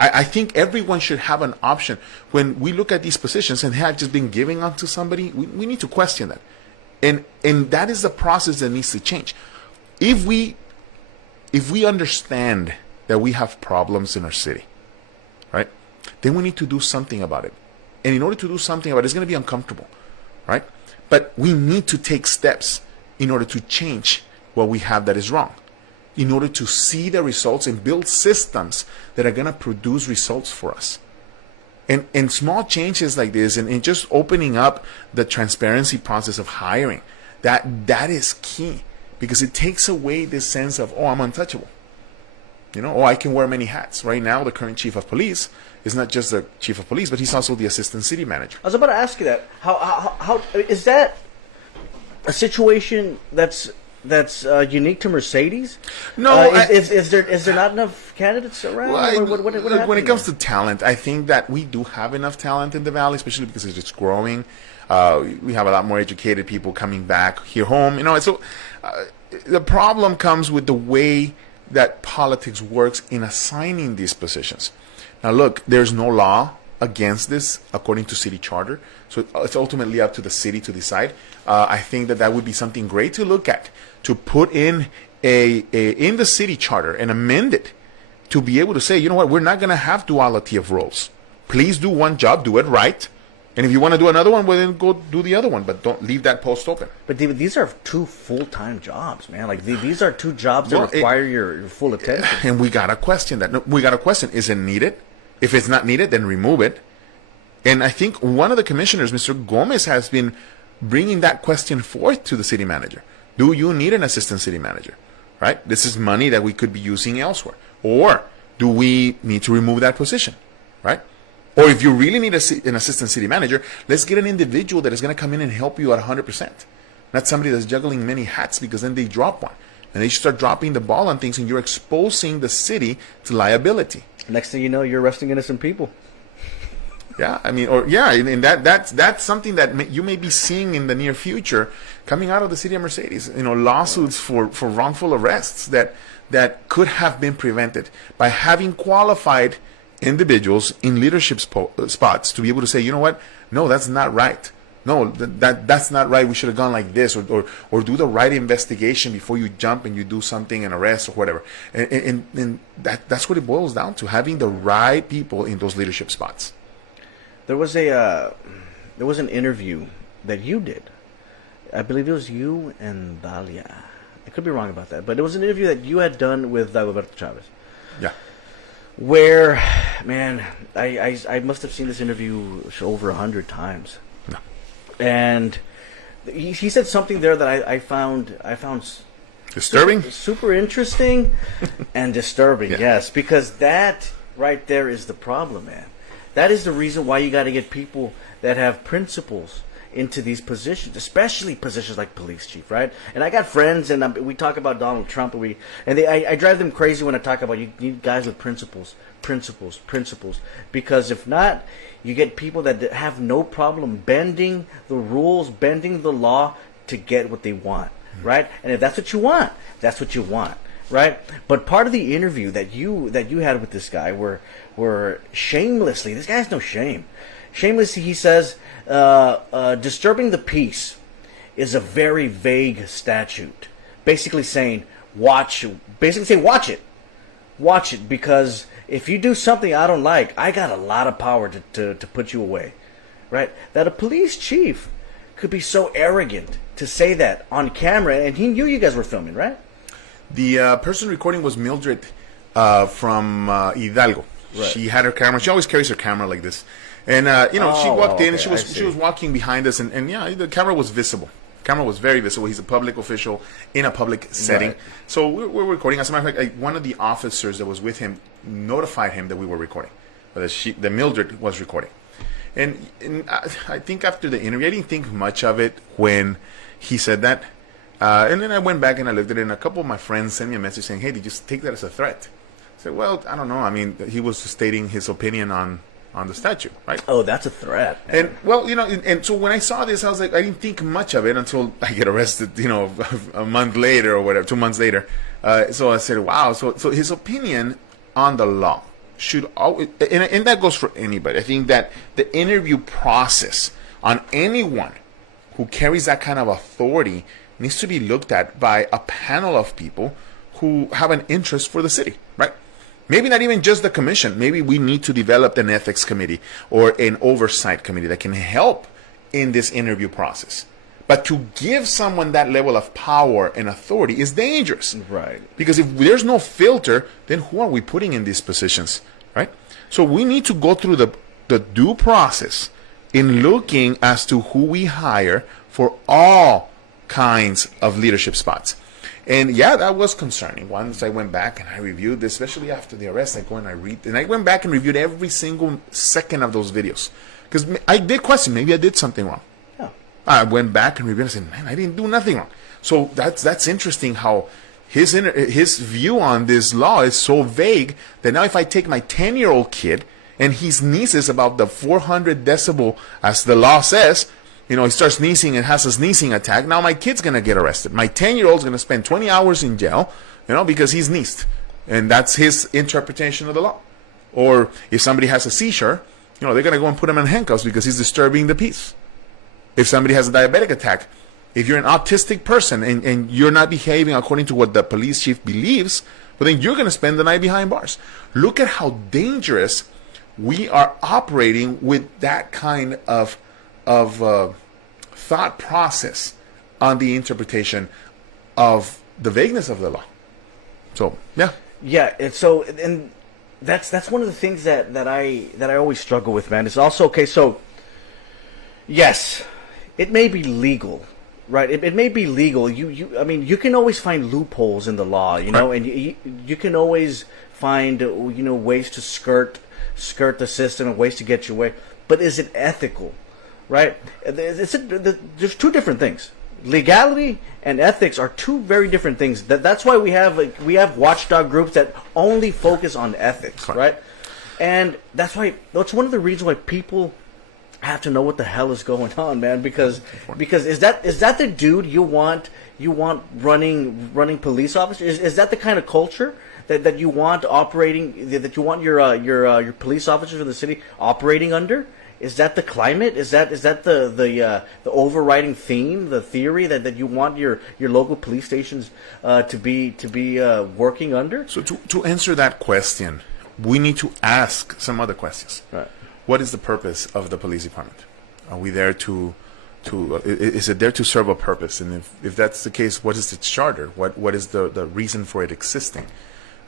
I think everyone should have an option. When we look at these positions and have just been giving on to somebody, we need to question that. And that is the process that needs to change. If we understand that we have problems in our city, right, then we need to do something about it. And in order to do something about it, it's going to be uncomfortable, right? But we need to take steps in order to change what we have that is wrong, in order to see the results and build systems that are going to produce results for us. And small changes like this, and just opening up the transparency process of hiring, that is key, because it takes away this sense of, oh, I'm untouchable. You know, oh, I can wear many hats. Right now, the current chief of police is not just the chief of police, but he's also the assistant city manager. I was about to ask you that. How is that a situation that's unique to Mercedes? No, is there not enough candidates around? Well, when it comes to talent, I think that we do have enough talent in the valley, especially because it's growing. We have a lot more educated people coming back here home. You know, so the problem comes with the way that politics works in assigning these positions. Now, look, there's no law against this according to city charter, so it's ultimately up to the city to decide. I think that would be something great to look at, to put in in the city charter and amend it to be able to say, you know what, we're not going to have duality of roles. Please do one job, do it right, and if you want to do another one, well, then go do the other one, but don't leave that post open. But David, these are 2 full-time jobs, man. Like these are 2 jobs that require your full attention. And we gotta question that. No, we gotta question: is it needed? If it's not needed, then remove it. And I think one of the commissioners, Mr. Gomez, has been bringing that question forth to the city manager. Do you need an assistant city manager? Right? This is money that we could be using elsewhere. Or do we need to remove that position? Right? Or if you really need an assistant city manager, let's get an individual that is going to come in and help you at 100%. Not somebody that's juggling many hats, because then they drop one. And they start dropping the ball on things, and you're exposing the city to liability. Next thing you know, you're arresting innocent people. Yeah, I mean, or yeah, and that's something that you may be seeing in the near future coming out of the city of Mercedes. You know, lawsuits for wrongful arrests that could have been prevented by having qualified individuals in leadership spots to be able to say, you know what, no, that's not right. No, that's not right. We should have gone like this, or do the right investigation before you jump and you do something and arrest or whatever. And that's what it boils down to, having the right people in those leadership spots. There was an interview that you did. I believe it was you and Dalia. I could be wrong about that, but it was an interview that you had done with Dagoberto Chavez. Yeah. Where, man, I must have seen this interview over 100 times. No. And he said something there that I found Disturbing? super interesting and disturbing. Yeah. Yes, because that right there is the problem, man. That is the reason why you got to get people that have principles into these positions, especially positions like police chief, right? And I got friends, and we talk about Donald Trump, and I drive them crazy when I talk about you need guys with principles, because if not, you get people that have no problem bending the rules, bending the law to get what they want, right? And if that's what you want, that's what you want, right? But part of the interview that you had with this guy were shamelessly, this guy has no shame. Shamelessly, he says, disturbing the peace is a very vague statute. Basically saying, watch it. Watch it, because if you do something I don't like, I got a lot of power to put you away. Right? That a police chief could be so arrogant to say that on camera, and he knew you guys were filming, right? The person recording was Mildred from Hidalgo. Right. She had her camera. She always carries her camera like this. And, she walked in, and she was walking behind us, and yeah, the camera was visible. The camera was very visible. He's a public official in a public setting. Right. So we're recording. As a matter of fact, one of the officers that was with him notified him that we were recording, that Mildred was recording. And I think after the interview, I didn't think much of it when he said that. And then I went back and I looked at it, and a couple of my friends sent me a message saying, hey, did you take that as a threat? I said, well, I don't know. I mean, he was stating his opinion on the statue, right? Oh, that's a threat. And, well, and so when I saw this, I was like, I didn't think much of it until I get arrested, a month later or whatever, 2 months later. So I said, wow. So his opinion on the law should always, and that goes for anybody. I think that the interview process on anyone who carries that kind of authority needs to be looked at by a panel of people who have an interest for the city, right? Maybe not even just the commission. Maybe we need to develop an ethics committee or an oversight committee that can help in this interview process. But to give someone that level of power and authority is dangerous. Right. Because if there's no filter, then who are we putting in these positions, right? So we need to go through the due process in looking as to who we hire for all kinds of leadership spots. And yeah, that was concerning. Once I went back and I reviewed this, especially after the arrest, I went back and reviewed every single second of those videos. Because I did question, maybe I did something wrong. Yeah. I went back and reviewed and said, man, I didn't do nothing wrong. So that's interesting how his view on this law is so vague that now if I take my 10-year-old kid and he sneezes about the 400 decibel, as the law says, he starts sneezing and has a sneezing attack. Now my kid's going to get arrested. My 10-year-old's going to spend 20 hours in jail, because he sneezed. And that's his interpretation of the law. Or if somebody has a seizure, they're going to go and put him in handcuffs because he's disturbing the peace. If somebody has a diabetic attack, if you're an autistic person and you're not behaving according to what the police chief believes, well, then you're going to spend the night behind bars. Look at how dangerous we are operating with that kind of thought process on the interpretation of the vagueness of the law. So yeah. And that's one of the things that I always struggle with, man. It's also okay. So yes, it may be legal, right? It may be legal. You can always find loopholes in the law, right. And you can always find ways to skirt the system and ways to get your way. But is it ethical? Right? There's two different things. Legality and ethics are two very different things. That's why we have watchdog groups that only focus on ethics, right? And that's one of the reasons why people have to know what the hell is going on, man. Because is that the dude you want running police officers? Is that the kind of culture that you want operating, that you want your police officers of the city operating under? Is that the climate? Is that the overriding theme, the theory that you want your local police stations to be working under? So to answer that question, we need to ask some other questions. Right. What is the purpose of the police department? Are we there is it there to serve a purpose? And if that's the case, what is its charter? What is the reason for it existing?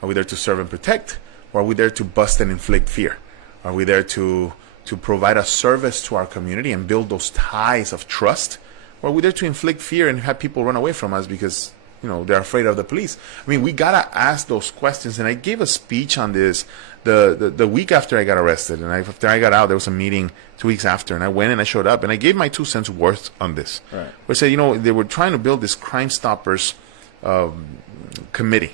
Are we there to serve and protect? Or are we there to bust and inflict fear? Are we there to provide a service to our community and build those ties of trust? Or are we there to inflict fear and have people run away from us because, they're afraid of the police? I mean, we gotta ask those questions. And I gave a speech on this the week after I got arrested. And after I got out, there was a meeting 2 weeks after. And I went and I showed up and I gave my 2 cents worth on this. Right. Where I said, they were trying to build this Crime Stoppers committee.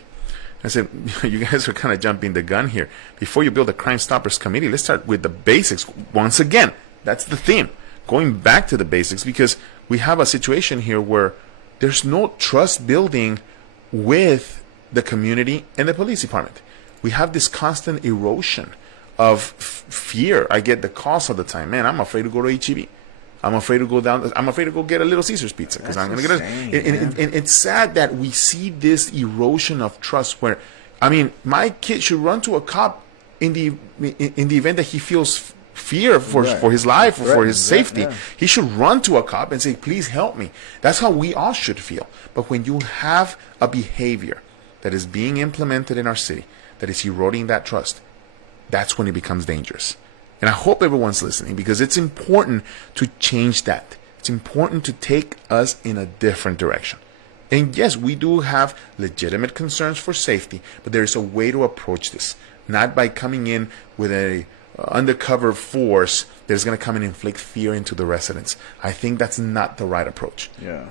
I said, you guys are kind of jumping the gun here. Before you build a Crime Stoppers committee, let's start with the basics. Once again, that's the theme. Going back to the basics, because we have a situation here where there's no trust building with the community and the police department. We have this constant erosion of fear. I get the calls all the time. Man, I'm afraid to go to HEB. I'm afraid to go down. I'm afraid to go get a Little Caesars pizza because I'm going to get it. And it's sad that we see this erosion of trust. Where, I mean, my kid should run to a cop in the event that he feels fear for his life, for his safety. He should run to a cop and say, "Please help me." That's how we all should feel. But when you have a behavior that is being implemented in our city that is eroding that trust, that's when it becomes dangerous. And I hope everyone's listening, because it's important to change that. It's important to take us in a different direction. And yes, we do have legitimate concerns for safety, but there is a way to approach this. Not by coming in with a undercover force that is going to come and inflict fear into the residents. I think that's not the right approach. Yeah.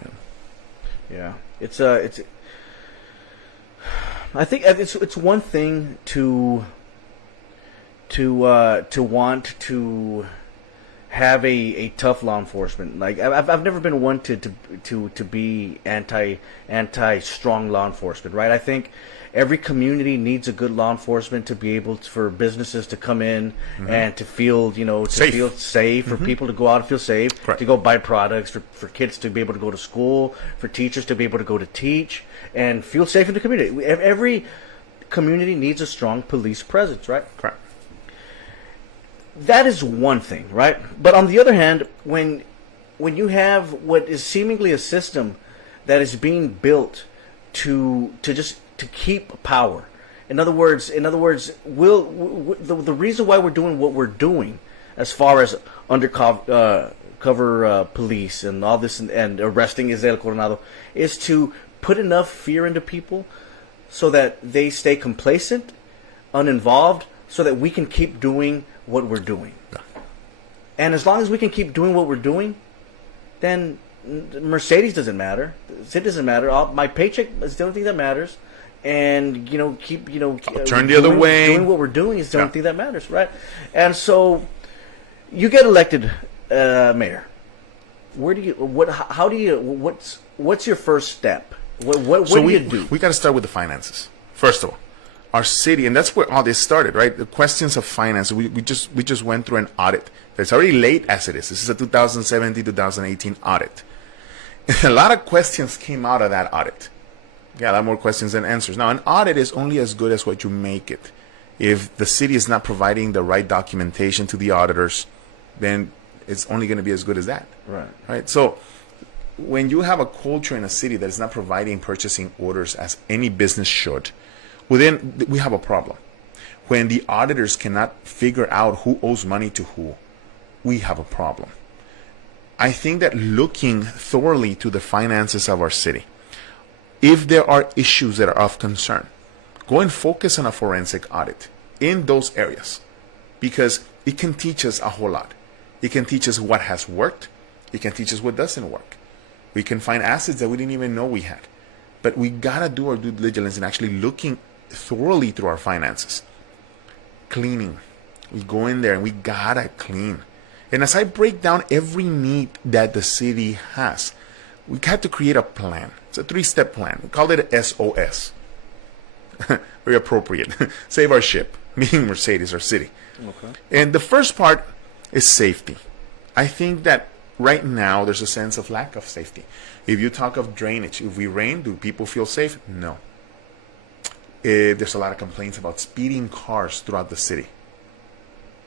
I think it's one thing to want to have a tough law enforcement. Like I've never been one to be anti strong law enforcement, right? I think every community needs a good law enforcement to be able for businesses to come in and to feel feel safe, for people to go out and feel safe, to go buy products, for kids to be able to go to school, for teachers to be able to go to teach and feel safe in the community. Every community needs a strong police presence, right? Correct. That is one thing, right? But on the other hand, when you have what is seemingly a system that is being built to keep power, in other words, the reason why we're doing what we're doing, as far as undercover police and all this and arresting Israel Coronado, is to put enough fear into people so that they stay complacent, uninvolved, so that we can keep doing what we're doing. And as long as we can keep doing what we're doing, then Mercedes doesn't matter. It doesn't matter. My paycheck is the only thing that matters. And keep turn the other way. Doing what we're doing is the only thing that matters, right? And so you get elected mayor. What's your first step? What do you do? We got to start with the finances first of all. Our city, and that's where all this started, right? The questions of finance. We just went through an audit. It's already late as it is. This is a 2017-2018 audit. A lot of questions came out of that audit. Yeah, a lot more questions than answers. Now, an audit is only as good as what you make it. If the city is not providing the right documentation to the auditors, then it's only going to be as good as that. Right. So when you have a culture in a city that is not providing purchasing orders as any business should, well, then we have a problem. When the auditors cannot figure out who owes money to who, we have a problem. I think that looking thoroughly to the finances of our city, if there are issues that are of concern, go and focus on a forensic audit in those areas, because it can teach us a whole lot. It can teach us what has worked. It can teach us what doesn't work. We can find assets that we didn't even know we had. But we gotta do our due diligence in actually looking thoroughly through our finances. Cleaning, We go in there and we gotta clean. And as I break down every need that the city has, we had to create a plan. It's a 3-step plan. We called it SOS. Very appropriate. Save our ship, meaning Mercedes, our city. Okay. And the first part is safety. I think that right now there's a sense of lack of safety. If you talk of drainage, if we rain, do people feel safe? No. There's a lot of complaints about speeding cars throughout the city.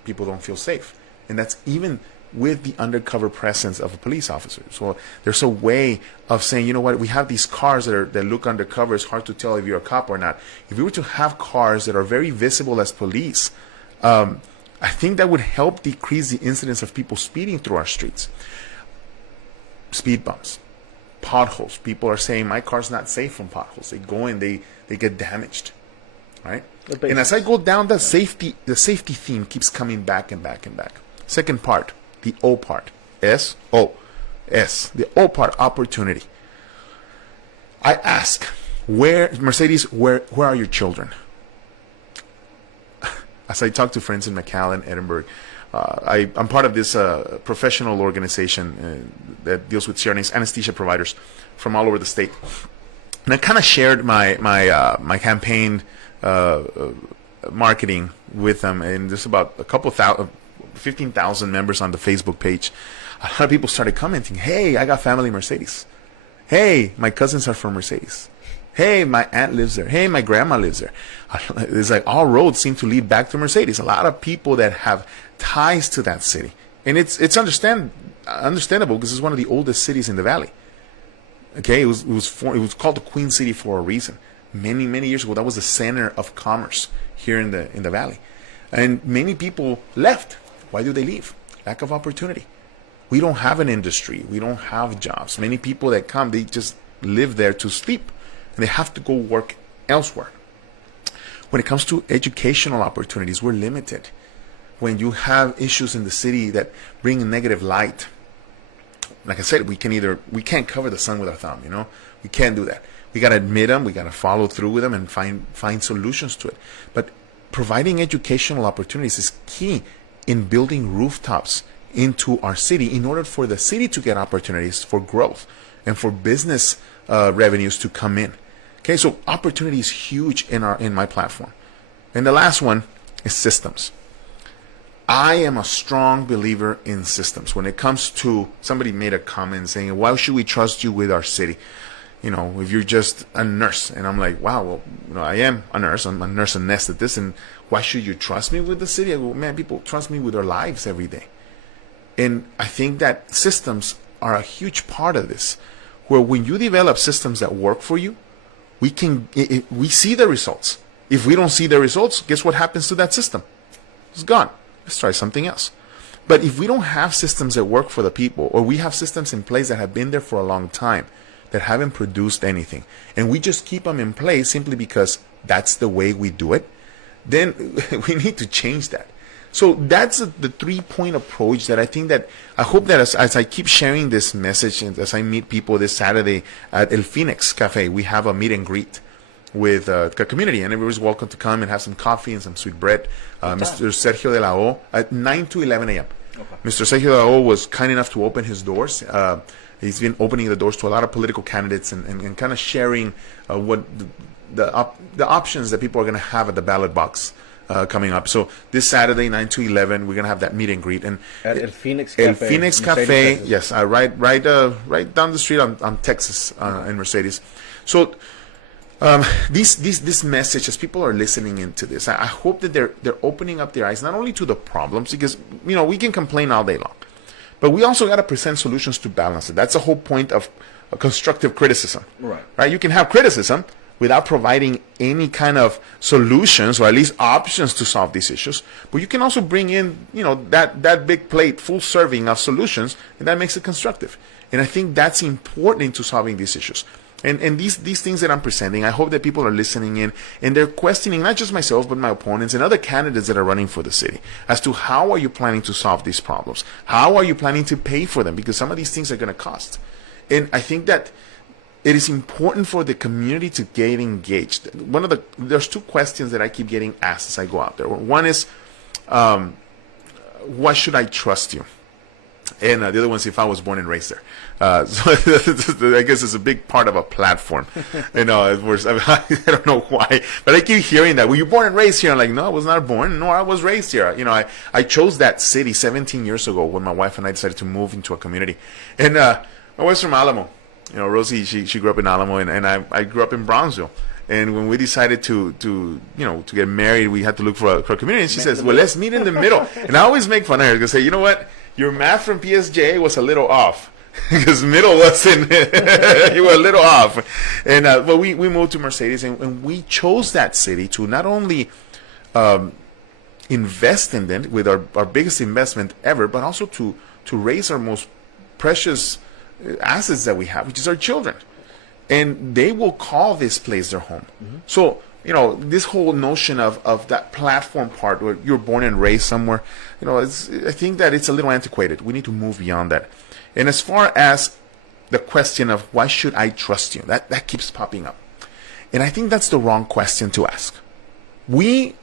People don't feel safe. And that's even with the undercover presence of a police officer. So there's a way of saying, you know what, we have these cars that look undercover. It's hard to tell if you're a cop or not. If we were to have cars that are very visible as police, I think that would help decrease the incidence of people speeding through our streets. Speed bumps, potholes. People are saying my car's not safe from potholes. They go in, they get damaged, right? And as I go down, the safety theme keeps coming back and back and back. Second part, the O part, S-O-S, the O part, opportunity. I ask, Mercedes, where are your children? As I talk to friends in McAllen, Edinburgh, I'm part of this professional organization that deals with CRNAs, anesthesia providers from all over the state. And I kind of shared my campaign marketing with them, and there's about 15,000 members on the Facebook page. A lot of people started commenting, hey, I got family Mercedes. Hey, my cousins are from Mercedes. Hey, my aunt lives there. Hey, my grandma lives there. It's like all roads seem to lead back to Mercedes. A lot of people that have ties to that city. And it's understandable because it's one of the oldest cities in the valley. Okay, it was called the Queen City for a reason. Many years ago, that was the center of commerce here in the valley. And many people left. Why do they leave? Lack of opportunity. We don't have an industry. We don't have jobs. Many people that come, they just live there to sleep. And they have to go work elsewhere. When it comes to educational opportunities, we're limited. When you have issues in the city that bring a negative light, like I said, we can't cover the sun with our thumb, you know? We can't do that. We got to admit them, we got to follow through with them and find solutions to it. But providing educational opportunities is key in building rooftops into our city in order for the city to get opportunities for growth and for business revenues to come in. Okay, so opportunity is huge in my platform. And the last one is systems. I am a strong believer in systems. When it comes to, somebody made a comment saying, why should we trust you with our city? You know, if you're just a nurse. And I'm like, wow, well, you know, I am a nurse. I'm a nurse anesthetist. And why should you trust me with the city? I go, man, people trust me with their lives every day. And I think that systems are a huge part of this, where when you develop systems that work for you, we see the results. If we don't see the results, guess what happens to that system? It's gone. Let's try something else. But if we don't have systems that work for the people, or we have systems in place that have been there for a long time, that haven't produced anything, and we just keep them in place simply because that's the way we do it, then we need to change that. So that's the 3-point approach that I hope that as I keep sharing this message and as I meet people this Saturday at El Phoenix Cafe, we have a meet and greet with the community, and everybody's welcome to come and have some coffee and some sweet bread. Mr. Sergio de la O at 9 to 11 a.m. Okay. Mr. Sergio de la O was kind enough to open his doors. He's been opening the doors to a lot of political candidates and kind of sharing what the options that people are going to have at the ballot box coming up. So this Saturday, 9 to 11, we're going to have that meet and greet. And at El Phoenix Cafe. El Phoenix Cafe, yes, right down the street on Texas in Mercedes. So this message, as people are listening into this, I hope that they're opening up their eyes not only to the problems, because you know we can complain all day long, but we also got to present solutions to balance it. That's the whole point of constructive criticism, right? You can have criticism without providing any kind of solutions or at least options to solve these issues, but you can also bring in, you know, that big plate, full serving of solutions, and that makes it constructive. And I think that's important into solving these issues. And these things that I'm presenting, I hope that people are listening in and they're questioning not just myself, but my opponents and other candidates that are running for the city as to how are you planning to solve these problems? How are you planning to pay for them? Because some of these things are going to cost. And I think that it is important for the community to get engaged. There's 2 questions that I keep getting asked as I go out there. One is, why should I trust you? And the other one's if I was born and raised there. So I guess it's a big part of a platform. I don't know why, but I keep hearing that. Were you born and raised here? I'm like, no, I was not born. No, I was raised here. I chose that city 17 years ago when my wife and I decided to move into a community. And my wife's from Alamo. Rosie, she grew up in Alamo, and I grew up in Brownsville. And when we decided to get married, we had to look for a community. And she says, well, let's meet in the middle. And I always make fun of her because say, you know what? Your math from PSJ was a little off. Because middle wasn't, you were a little off. And but we moved to Mercedes, and we chose that city to not only invest in it with our biggest investment ever, but also to raise our most precious assets that we have, which is our children. And they will call this place their home. Mm-hmm. So, this whole notion of that platform part where you're born and raised somewhere, I think that it's a little antiquated. We need to move beyond that. And as far as the question of why should I trust you, that keeps popping up. And I think that's the wrong question to ask. We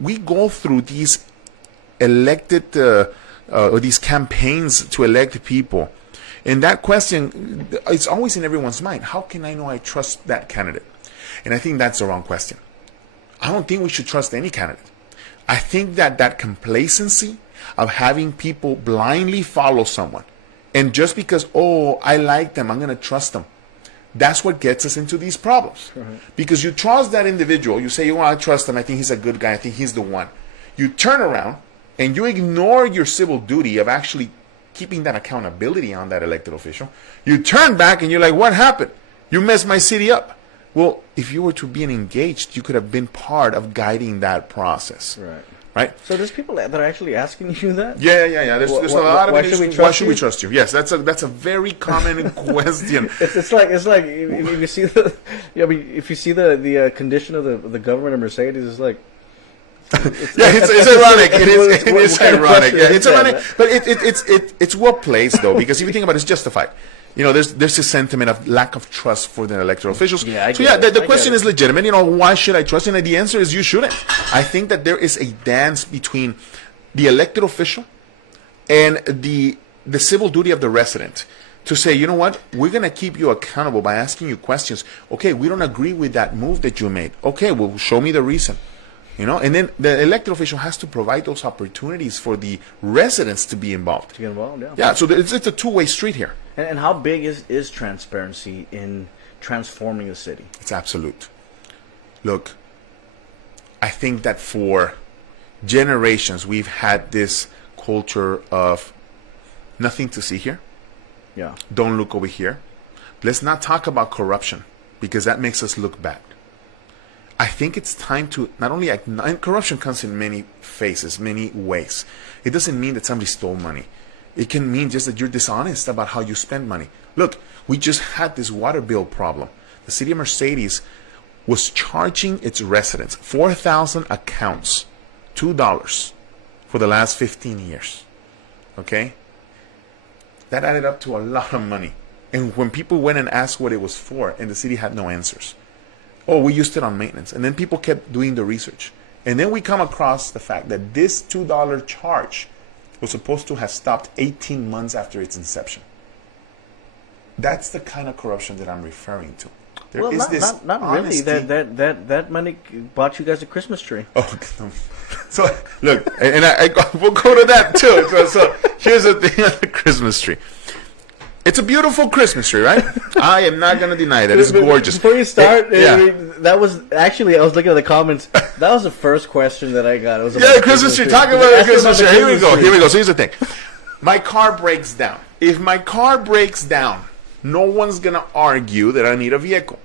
go through these elected or these campaigns to elect people. And that question, it's always in everyone's mind. How can I know I trust that candidate? And I think that's the wrong question. I don't think we should trust any candidate. I think that complacency of having people blindly follow someone, and just because, I like them, I'm going to trust them, that's what gets us into these problems. Right. Because you trust that individual, you say, I trust him, I think he's a good guy, I think he's the one. You turn around and you ignore your civil duty of actually keeping that accountability on that elected official. You turn back and you're like, what happened? You messed my city up. Well, if you were to be engaged, you could have been part of guiding that process. Right? So there's people that are actually asking you that? Yeah. There's a lot of why should we trust you? Yes, that's a very common question. It's like if you see the condition of the government of Mercedes, it's like it's ironic. It is ironic. Yeah, it's ironic, but it's well placed though, because if you think about it, it's justified. There's this sentiment of lack of trust for the electoral officials. The question is legitimate. Why should I trust? And the answer is you shouldn't. I think that there is a dance between the elected official and the civil duty of the resident to say, you know what, we're going to keep you accountable by asking you questions. Okay, we don't agree with that move that you made. Okay, well, show me the reason. And then the elected official has to provide those opportunities for the residents to be involved. To get involved, yeah. Yeah, so it's a two-way street here. And how big is transparency in transforming the city? It's absolute. Look, I think that for generations we've had this culture of nothing to see here. Yeah. Don't look over here. Let's not talk about corruption because that makes us look bad. I think it's time to not only and corruption comes in many faces, many ways. It doesn't mean that somebody stole money. It can mean just that you're dishonest about how you spend money. Look, we just had this water bill problem. The city of Mercedes was charging its residents 4,000 accounts, $2 for the last 15 years. Okay? That added up to a lot of money. And when people went and asked what it was for, and the city had no answers. Oh, we used it on maintenance. And then people kept doing the research. And then we come across the fact that this $2 charge was supposed to have stopped 18 months after its inception. That's the kind of corruption that I'm referring to. There is this not really. That money bought you guys a Christmas tree. Oh, so look, and we'll go to that too. So here's the thing on the Christmas tree. It's a beautiful Christmas tree, right? I am not going to deny that. It's gorgeous. Before you start, that was actually, I was looking at the comments. That was the first question that I got. It was the Christmas tree. Talk about the Christmas tree. Here we go. So here's the thing. My car breaks down. If my car breaks down, no one's going to argue that I need a vehicle,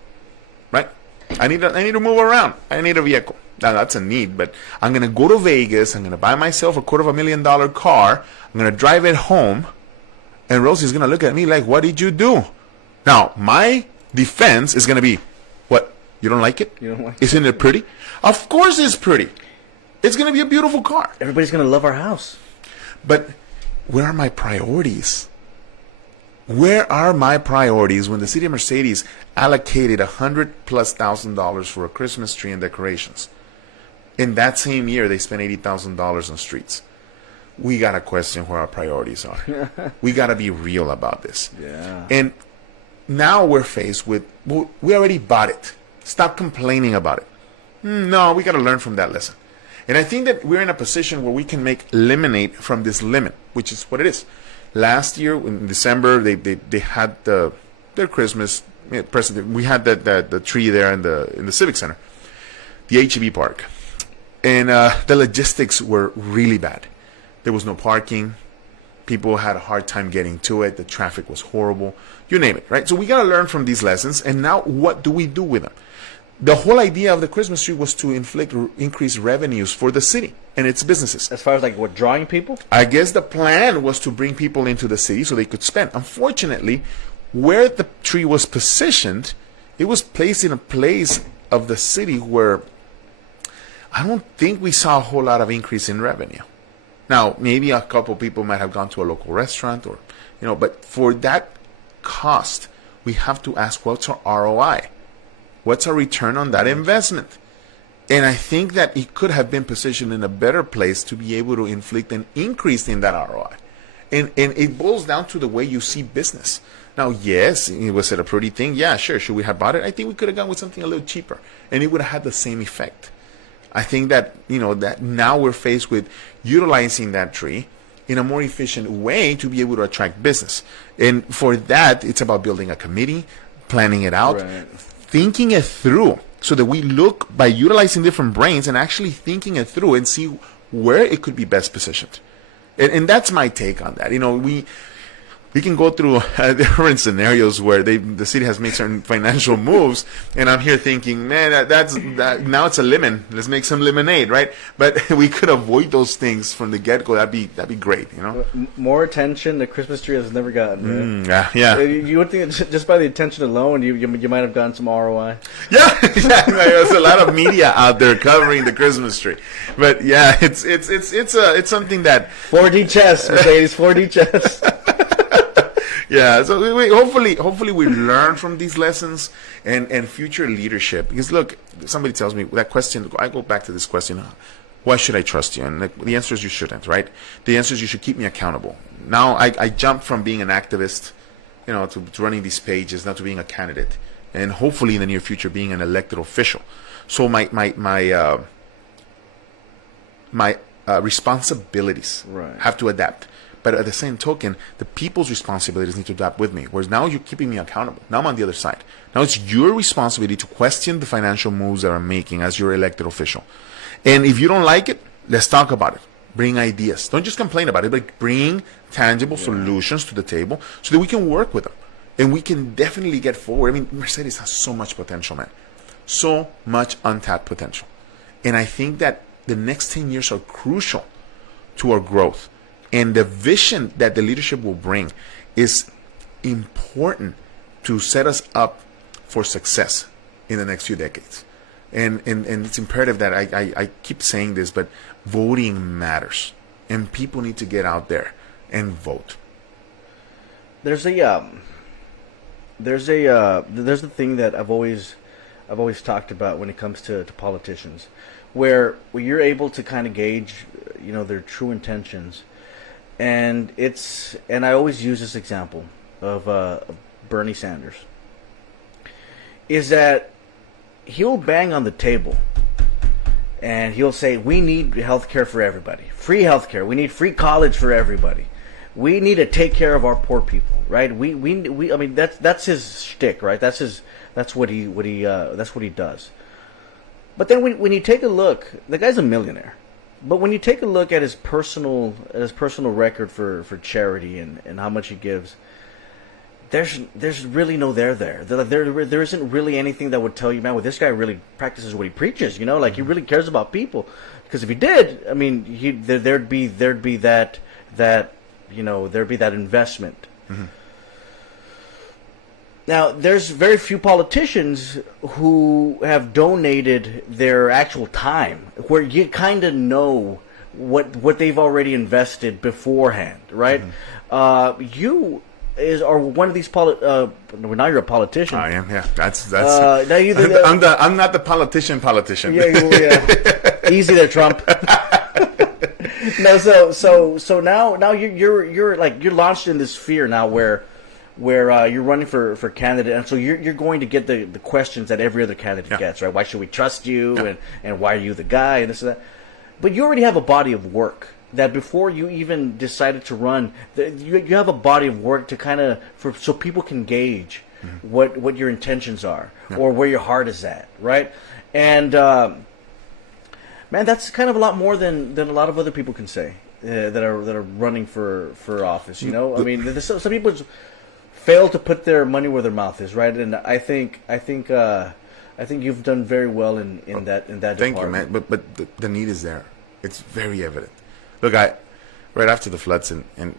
right? I need to move around. I need a vehicle. Now, that's a need, but I'm going to go to Vegas. I'm going to buy myself a $250,000 car. I'm going to drive it home. And Rosie's going to look at me like, what did you do? Now, my defense is going to be, what? You don't like it? You don't like it? Isn't it pretty? Of course it's pretty. It's going to be a beautiful car. Everybody's going to love our house. But where are my priorities? Where are my priorities when the city of Mercedes allocated $100,000+ for a Christmas tree and decorations? In that same year, they spent $80,000 on streets. We got to question where our priorities are. We got to be real about this. Yeah. And now we're faced with, well, we already bought it. Stop complaining about it. No, we got to learn from that lesson. And I think that we're in a position where we can make lemonade from this lemon, which is what it is. Last year in December, they had their Christmas present. We had the tree there in the Civic Center, the HEB park, and the logistics were really bad. There was no parking. People had a hard time getting to it. The traffic was horrible. You name it, right? So we got to learn from these lessons. And now what do we do with them? The whole idea of the Christmas tree was to increase revenues for the city and its businesses. As far as like what, drawing people? I guess the plan was to bring people into the city so they could spend. Unfortunately, where the tree was positioned, it was placed in a place of the city where I don't think we saw a whole lot of increase in revenue. Now, maybe a couple people might have gone to a local restaurant or, but for that cost, we have to ask, what's our ROI? What's our return on that investment? And I think that it could have been positioned in a better place to be able to inflict an increase in that ROI. And it boils down to the way you see business. Now, yes, was it a pretty thing? Yeah, sure. Should we have bought it? I think we could have gone with something a little cheaper, and it would have had the same effect. I think that, that now we're faced with utilizing that tree in a more efficient way to be able to attract business. And for that, it's about building a committee, planning it out, Right. thinking it through so that we look by utilizing different brains and actually thinking it through and see where it could be best positioned. And that's my take on that. We can go through different scenarios where the city has made certain financial moves, and I'm here thinking, man, that's now it's a lemon. Let's make some lemonade, right? But we could avoid those things from the get-go. That'd be great, More attention the Christmas tree has never gotten. Right? Yeah. You would think that just by the attention alone, you might have gotten some ROI. Yeah, exactly. There's a lot of media out there covering the Christmas tree, but yeah, it's something that 4D chess, Mercedes, 4D chess. Yeah, so we hopefully we learn from these lessons and future leadership. Because look, somebody tells me that question. I go back to this question: why should I trust you? And the answer is you shouldn't, right? The answer is you should keep me accountable. Now I jumped from being an activist, to running these pages, now to being a candidate, and hopefully in the near future being an elected official. So my responsibilities Right. have to adapt. But at the same token, the people's responsibilities need to adapt with me. Whereas now you're keeping me accountable. Now I'm on the other side. Now it's your responsibility to question the financial moves that I'm making as your elected official. And if you don't like it, let's talk about it. Bring ideas. Don't just complain about it, but bring tangible solutions to the table so that we can work with them. And we can definitely get forward. I mean, Mercedes has so much potential, man. So much untapped potential. And I think that the next 10 years are crucial to our growth. And the vision that the leadership will bring is important to set us up for success in the next few decades. And it's imperative that I keep saying this, but voting matters. And people need to get out there and vote. There's a thing that I've always talked about when it comes to politicians, where you're able to kind of gauge, their true intentions. And I always use this example of Bernie Sanders, is that he'll bang on the table and he'll say, we need health care for everybody, free health care. We need free college for everybody. We need to take care of our poor people, right? I mean, that's his shtick, right? That's what he does. But then when you take a look, the guy's a millionaire. But when you take a look at his personal record for charity and how much he gives, there's really no there. There isn't really anything that would tell you, man, well, this guy really practices what he preaches, he really cares about people. Because if he did, I mean, there'd be that investment. Mm-hmm. Now, there's very few politicians who have donated their actual time, where you kind of know what they've already invested beforehand, right? Mm-hmm. or one of these well, now you're a politician. I am. Yeah, that's. Now I'm not the politician. Yeah. Easy there, Trump. No, so now you're like you're launched in this fear now where you're running for candidate, and so you're going to get the questions that every other candidate gets, right? Why should we trust you, and why are you the guy, and this and that. But you already have a body of work that before you even decided to run, you have a body of work to kind of so people can gauge what your intentions are or where your heart is at, right? And man, that's kind of a lot more than a lot of other people can say that are running for office. You know, I mean, some people fail to put their money where their mouth is, right? And I think you've done very well in that department. Thank you, man. But the need is there. It's very evident. Look, right after the floods and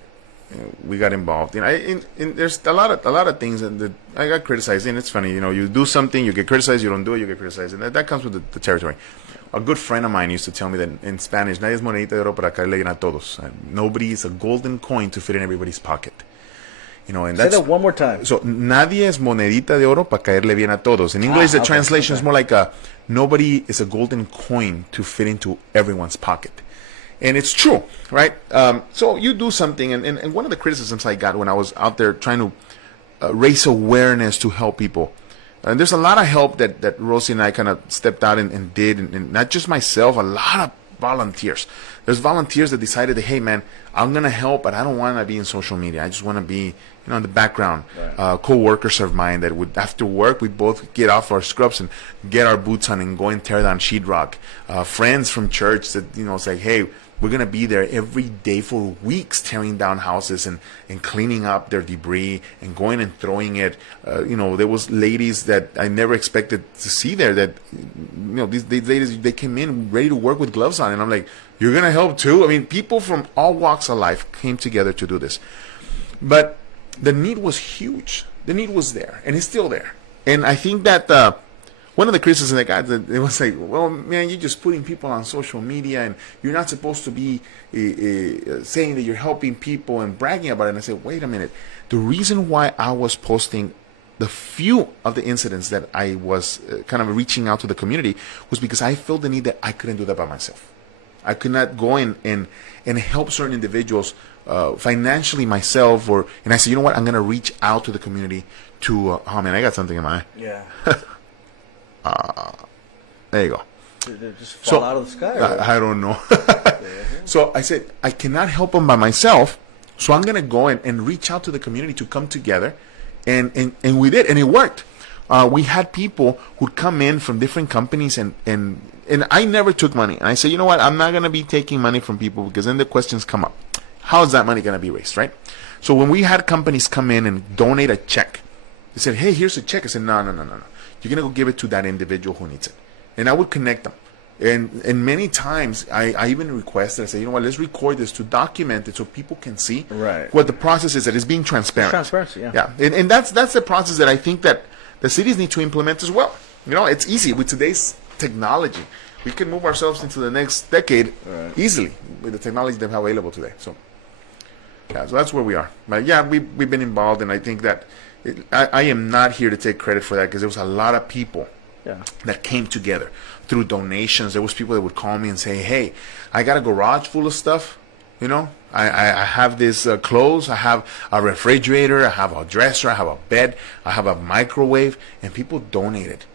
we got involved. There's a lot of things that I got criticized. And it's funny, you do something, you get criticized. You don't do it, you get criticized, and that comes with the territory. A good friend of mine used to tell me that in Spanish, nadie es monedita de oro para caerle bien a todos. Nobody is a golden coin to fit in everybody's pocket. And say that one more time. So, nadie es monedita de oro para caerle bien a todos. In English, the translation is more like nobody is a golden coin to fit into everyone's pocket. And it's true, right? So you do something, and one of the criticisms I got when I was out there trying to raise awareness to help people, and there's a lot of help that Rosie and I kind of stepped out and did, and not just myself, a lot of volunteers. There's volunteers that decided that, hey man, I'm going to help, but I don't want to be in social media. I just want to be, in the background. Right. Co-workers of mine that would, after work, we both get off our scrubs and get our boots on and go and tear down sheetrock. Friends from church that, say, hey, we're going to be there every day for weeks tearing down houses and cleaning up their debris and going and throwing it. There was ladies that I never expected to see there that, these ladies, they came in ready to work with gloves on. And I'm like, you're going to help too? I mean, people from all walks of life came together to do this. But the need was huge. The need was there, and it's still there. And I think that one of the criticisms I got, it was like, well, man, you're just putting people on social media, and you're not supposed to be saying that you're helping people and bragging about it. And I said, wait a minute. The reason why I was posting the few of the incidents that I was kind of reaching out to the community was because I felt the need that I couldn't do that by myself. I could not go in and help certain individuals financially myself, and I said, you know what, I'm going to reach out to the community to, oh man, I got something in my eye. Yeah. There you go. Did it just fall out of the sky? I don't know. So I said, I cannot help them by myself, so I'm going to go and reach out to the community to come together, and we did, and it worked. We had people who'd come in from different companies, and I never took money. And I said, you know what, I'm not going to be taking money from people, because then the questions come up. How is that money going to be raised, right? So when we had companies come in and donate a check, they said, hey, here's a check. I said, no. You're going to go give it to that individual who needs it. And I would connect them. And many times, I even requested, I said, you know what, let's record this to document it so people can see what the process is, that is being transparent. Transparency, yeah. Yeah, and that's the process that I think that the cities need to implement as well. It's easy with today's technology. We can move ourselves into the next decade easily with the technology they have available today. So that's where we are. But yeah, we've been involved, and I think that I am not here to take credit for that, because there was a lot of people that came together through donations. There was people that would call me and say, hey, I got a garage full of stuff. I have this clothes, I have a refrigerator, I have a dresser, I have a bed, I have a microwave, and people donated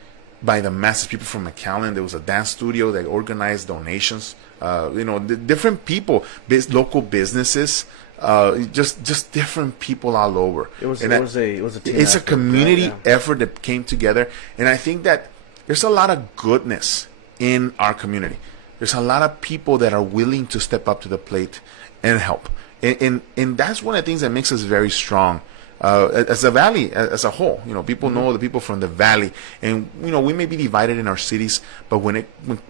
by the masses. People from McAllen, there was a dance studio that organized donations. The different people, local businesses, just different people all over. It was a team effort. A community effort that came together, and I think that there's a lot of goodness in our community. There's a lot of people that are willing to step up to the plate and help, and that's one of the things that makes us very strong. As a valley, as a whole, people know the people from the valley, and we may be divided in our cities, but when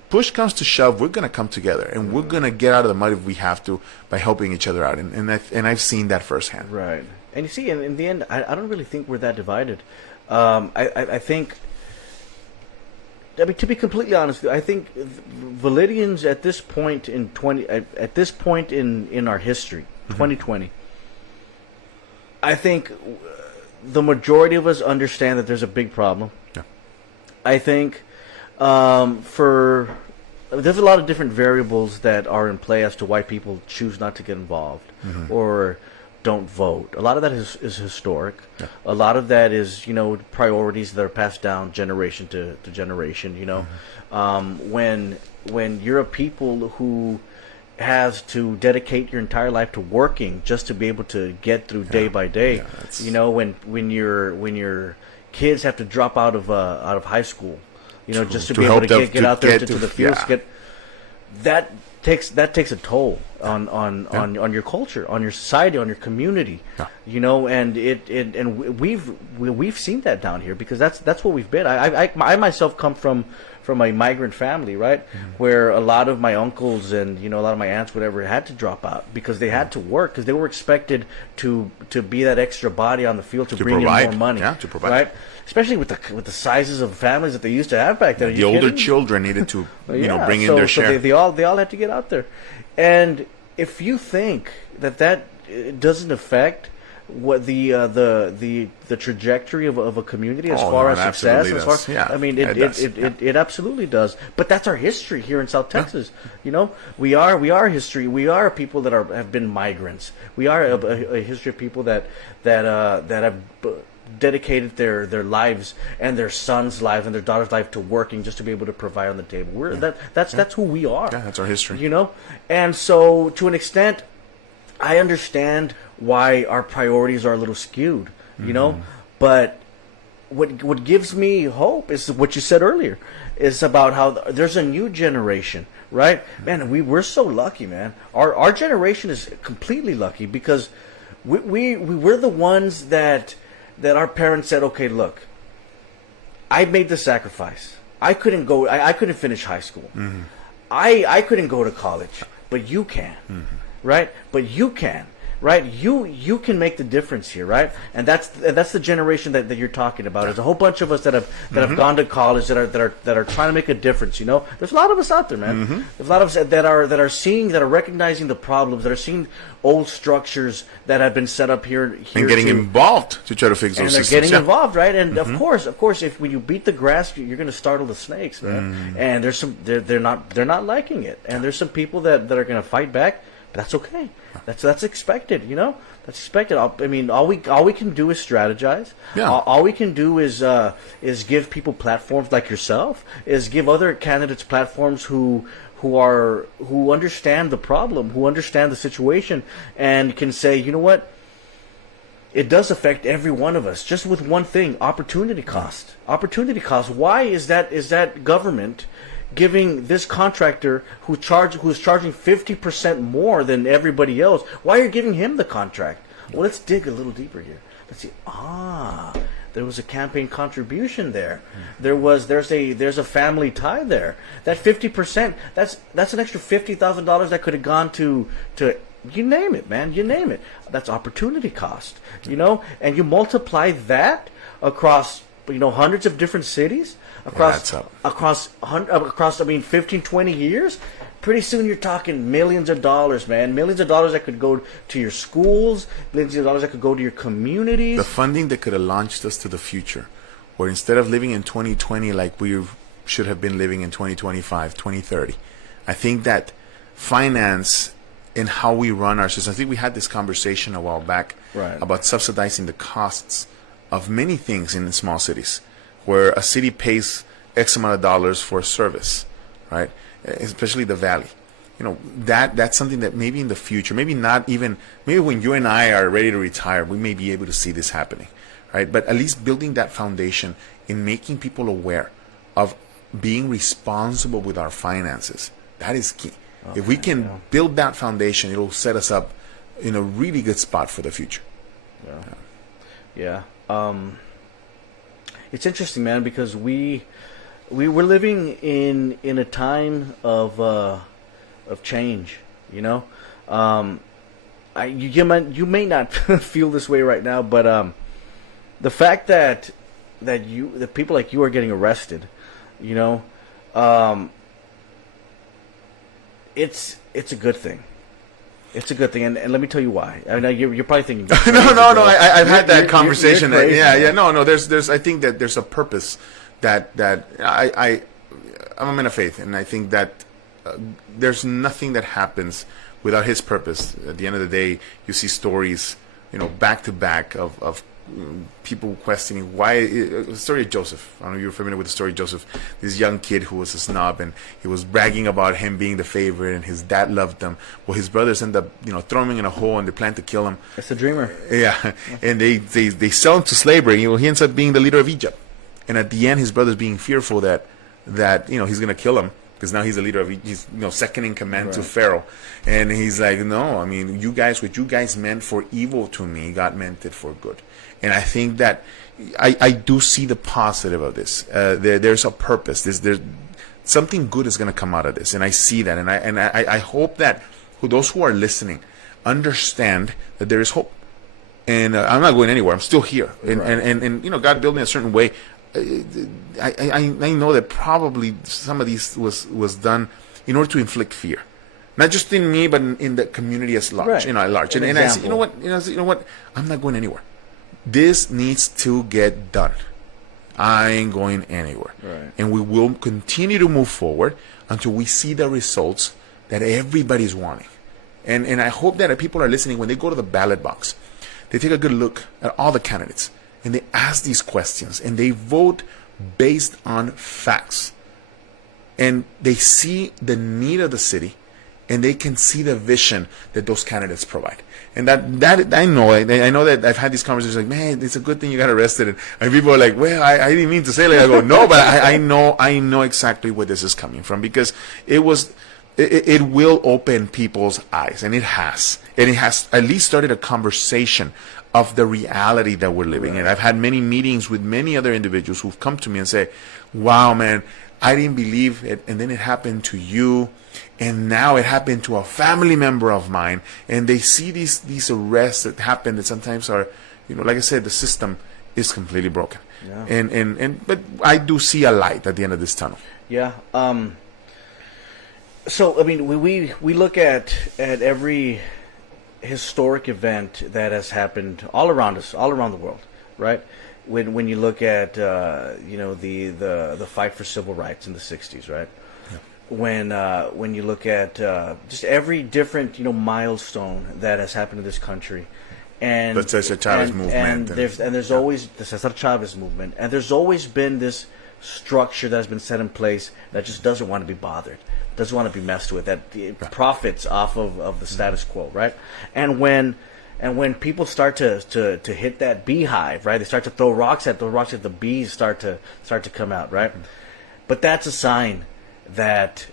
push comes to shove, we're gonna come together, and we're gonna get out of the mud if we have to by helping each other out, and I've seen that firsthand. Right, and you see, in the end, I don't really think we're that divided. I think, to be completely honest, I think Validians at this point in our history, 2020. I think the majority of us understand that there's a big problem. Yeah. I think there's a lot of different variables that are in play as to why people choose not to get involved or don't vote. A lot of that is historic. Yeah. A lot of that is, priorities that are passed down generation to generation. When you're a people who has to dedicate your entire life to working just to be able to get through day by day. Yeah, when your kids have to drop out of high school, just to be able to get out there to the fields. Yeah. That takes a toll on your culture, on your society, on your community. Yeah. And we've seen that down here because that's what we've been. I myself come from a migrant family, right? Where a lot of my uncles and a lot of my aunts, whatever, had to drop out because they had to work because they were expected to be that extra body on the field to bring in more money. Yeah, to provide. Right? Especially with the sizes of families that they used to have back then. The older children needed to bring in their share. So they all had to get out there. And if you think that doesn't affect what the trajectory of a community as far as success, it absolutely does. But that's our history here in South Texas. Yeah. We are history. We are people that have been migrants. We are a history of people that have dedicated their lives and their sons' lives and their daughters' life to working just to be able to provide on the table. That's who we are. Yeah, that's our history. And so to an extent, I understand why our priorities are a little skewed, but what gives me hope is what you said earlier, is about how there's a new generation, right? Man, we're so lucky, man. Our generation is completely lucky because we're the ones that our parents said, okay, look, I made the sacrifice. I couldn't go. I couldn't finish high school. Mm-hmm. I couldn't go to college, but you can, right? But you can. Right, you can make the difference here, right? And that's the generation that you're talking about. There's a whole bunch of us that have gone to college that are trying to make a difference. There's a lot of us out there, man. There's a lot of us that are recognizing the problems, that are seeing old structures that have been set up here and getting involved to try to fix those systems. And they're getting involved, right? And of course, if when you beat the grass, you're going to startle the snakes, man. And there's they're not liking it, and there's some people that are going to fight back. But that's okay. That's expected, That's expected. All we can do is strategize. Yeah. All we can do is give people platforms like yourself. Is give other candidates platforms who understand the problem, who understand the situation, and can say, you know what? It does affect every one of us. Just with one thing: opportunity cost. Opportunity cost. Why is that government giving this contractor who's charging 50% more than everybody else? Why are you giving him the contract? Well, let's dig a little deeper here. Let's see. There was a campaign contribution there. There's a family tie there. That 50%. That's an extra $50,000 that could have gone to you name it, man. You name it. That's opportunity cost. And you multiply that across hundreds of different cities. Across 15, 20 years, pretty soon you're talking millions of dollars, man. Millions of dollars that could go to your schools, millions of dollars that could go to your communities. The funding that could have launched us to the future, where instead of living in 2020 like we should have been living in 2025, 2030. I think that finance and how we run our system, I think we had this conversation a while back about subsidizing the costs of many things in small cities, where a city pays X amount of dollars for a service, right? Especially the valley. That's something that maybe in the future, maybe when you and I are ready to retire, we may be able to see this happening, right? But at least building that foundation in making people aware of being responsible with our finances, that is key. If we can build that foundation, it'll set us up in a really good spot for the future. Yeah. It's interesting, man, because we're living in a time of change. You may not feel this way right now, but the fact that people like you are getting arrested, it's a good thing. It's a good thing, and let me tell you why. I know you're probably thinking. No. I've had that conversation. You're crazy, No. There's. I think that there's a purpose that I'm a man of faith, and I think that there's nothing that happens without His purpose. At the end of the day, you see stories, back to back of people questioning why. The story of Joseph. I don't know if you're familiar with the story of Joseph. This young kid who was a snob, and he was bragging about him being the favorite, and his dad loved him. Well, his brothers end up, throwing him in a hole, and they plan to kill him. It's a dreamer. Yeah, and they sell him to slavery. He ends up being the leader of Egypt, and at the end, his brothers being fearful that he's going to kill him. Because now he's the leader of, he's second in command to Pharaoh, and he's like, no, I mean, what you guys meant for evil to me, God meant it for good, and I think that I do see the positive of this. There's a purpose. There's something good is going to come out of this, and I see that, and I hope that those who are listening understand that there is hope, and I'm not going anywhere. I'm still here, and God built me a certain way. I know that probably some of these was done in order to inflict fear, not just in me, but in the community as large. At large. And I said, you know what? I'm not going anywhere. This needs to get done. I ain't going anywhere. Right. And we will continue to move forward until we see the results that everybody's wanting. And I hope that people are listening when they go to the ballot box, they take a good look at all the candidates. And they ask these questions, and they vote based on facts. And they see the need of the city, and they can see the vision that those candidates provide. And that I know that I've had these conversations like, man, it's a good thing you got arrested. And people are like, well, I didn't mean to say like, I go, no, but I know exactly where this is coming from, because it will open people's eyes, and it has at least started a conversation of the reality that we're living in. I've had many meetings with many other individuals who've come to me and say, wow, man, I didn't believe it, and then it happened to you, and now it happened to a family member of mine, and they see these arrests that happen that sometimes are, like I said, the system is completely broken. Yeah. But I do see a light at the end of this tunnel. Yeah. So I mean, we look at every historic event that has happened all around us, all around the world, right? When you look at the fight for civil rights in the '60s, right? Yeah. When you look at just every different milestone that has happened in this country, and the Cesar Chavez movement, and there's always the Cesar Chavez movement, and there's always been this structure that has been set in place that just doesn't want to be bothered, doesn't want to be messed with, that profits off of the status quo, right? And when people start to hit that beehive, right? They start to throw rocks at the bees start to come out, right? But that's a sign that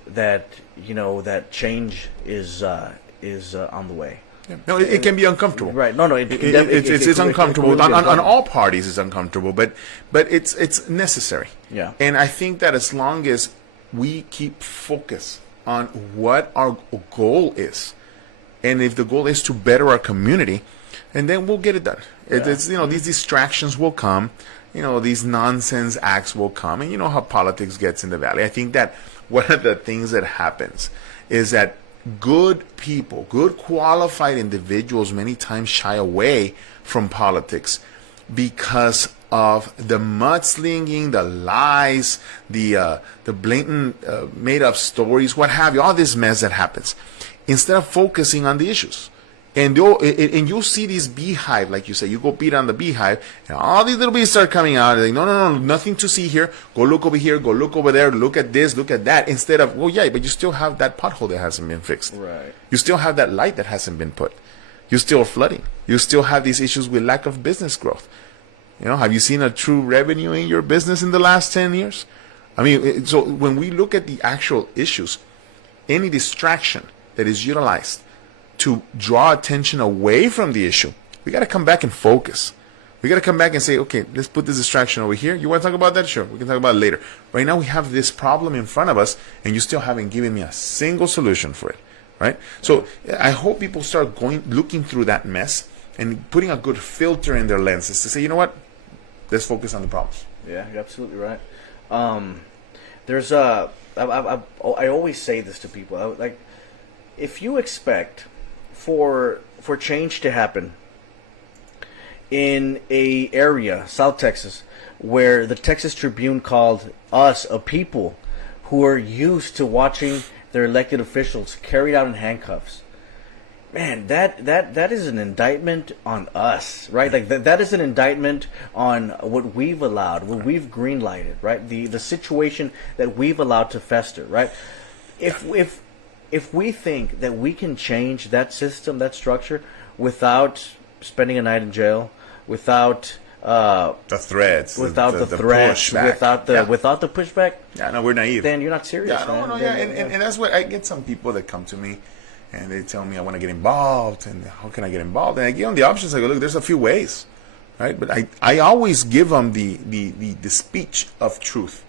change is on the way. Yeah. No, it can be uncomfortable. Right. No, it's uncomfortable. On all parties, it's uncomfortable, but it's necessary. Yeah. And I think that as long as we keep focus on what our goal is, and if the goal is to better our community, and then we'll get it done. Yeah. It's these distractions will come, these nonsense acts will come, and you know how politics gets in the valley. I think that one of the things that happens is that good people, good qualified individuals many times shy away from politics because of the mudslinging, the lies, the blatant made-up stories, what have you, all this mess that happens, instead of focusing on the issues. And you'll see these beehive, like you said, you go beat on the beehive, and all these little bees start coming out. And like, no, nothing to see here. Go look over here. Go look over there. Look at this. Look at that. Instead of, well, yeah, but you still have that pothole that hasn't been fixed. Right. You still have that light that hasn't been put. You're still flooding. You still have these issues with lack of business growth. Have you seen a true revenue in your business in the last 10 years? I mean, so when we look at the actual issues, any distraction that is utilized to draw attention away from the issue, we got to come back and focus. We got to come back and say, okay, let's put this distraction over here. You want to talk about that? Sure, we can talk about it later. Right now we have this problem in front of us, and you still haven't given me a single solution for it, right? So I hope people start looking through that mess and putting a good filter in their lenses to say, you know what, let's focus on the problems. Yeah, you're absolutely right. I always say this to people, like, if you expect for change to happen in a area, South Texas, where the Texas Tribune called us a people who are used to watching their elected officials carried out in handcuffs. Man, that is an indictment on us, right? Like that is an indictment on what we've allowed, what we've greenlighted, right? The situation that we've allowed to fester, right? If we think that we can change that system, that structure, without spending a night in jail, without the threats, without the threats, pushback. without the pushback, yeah, no, we're naive. then you're not serious, man. And that's what I get. Some people that come to me and they tell me I want to get involved, and how can I get involved? And I give them the options. I go, look, there's a few ways, right? But I always give them the speech of truth.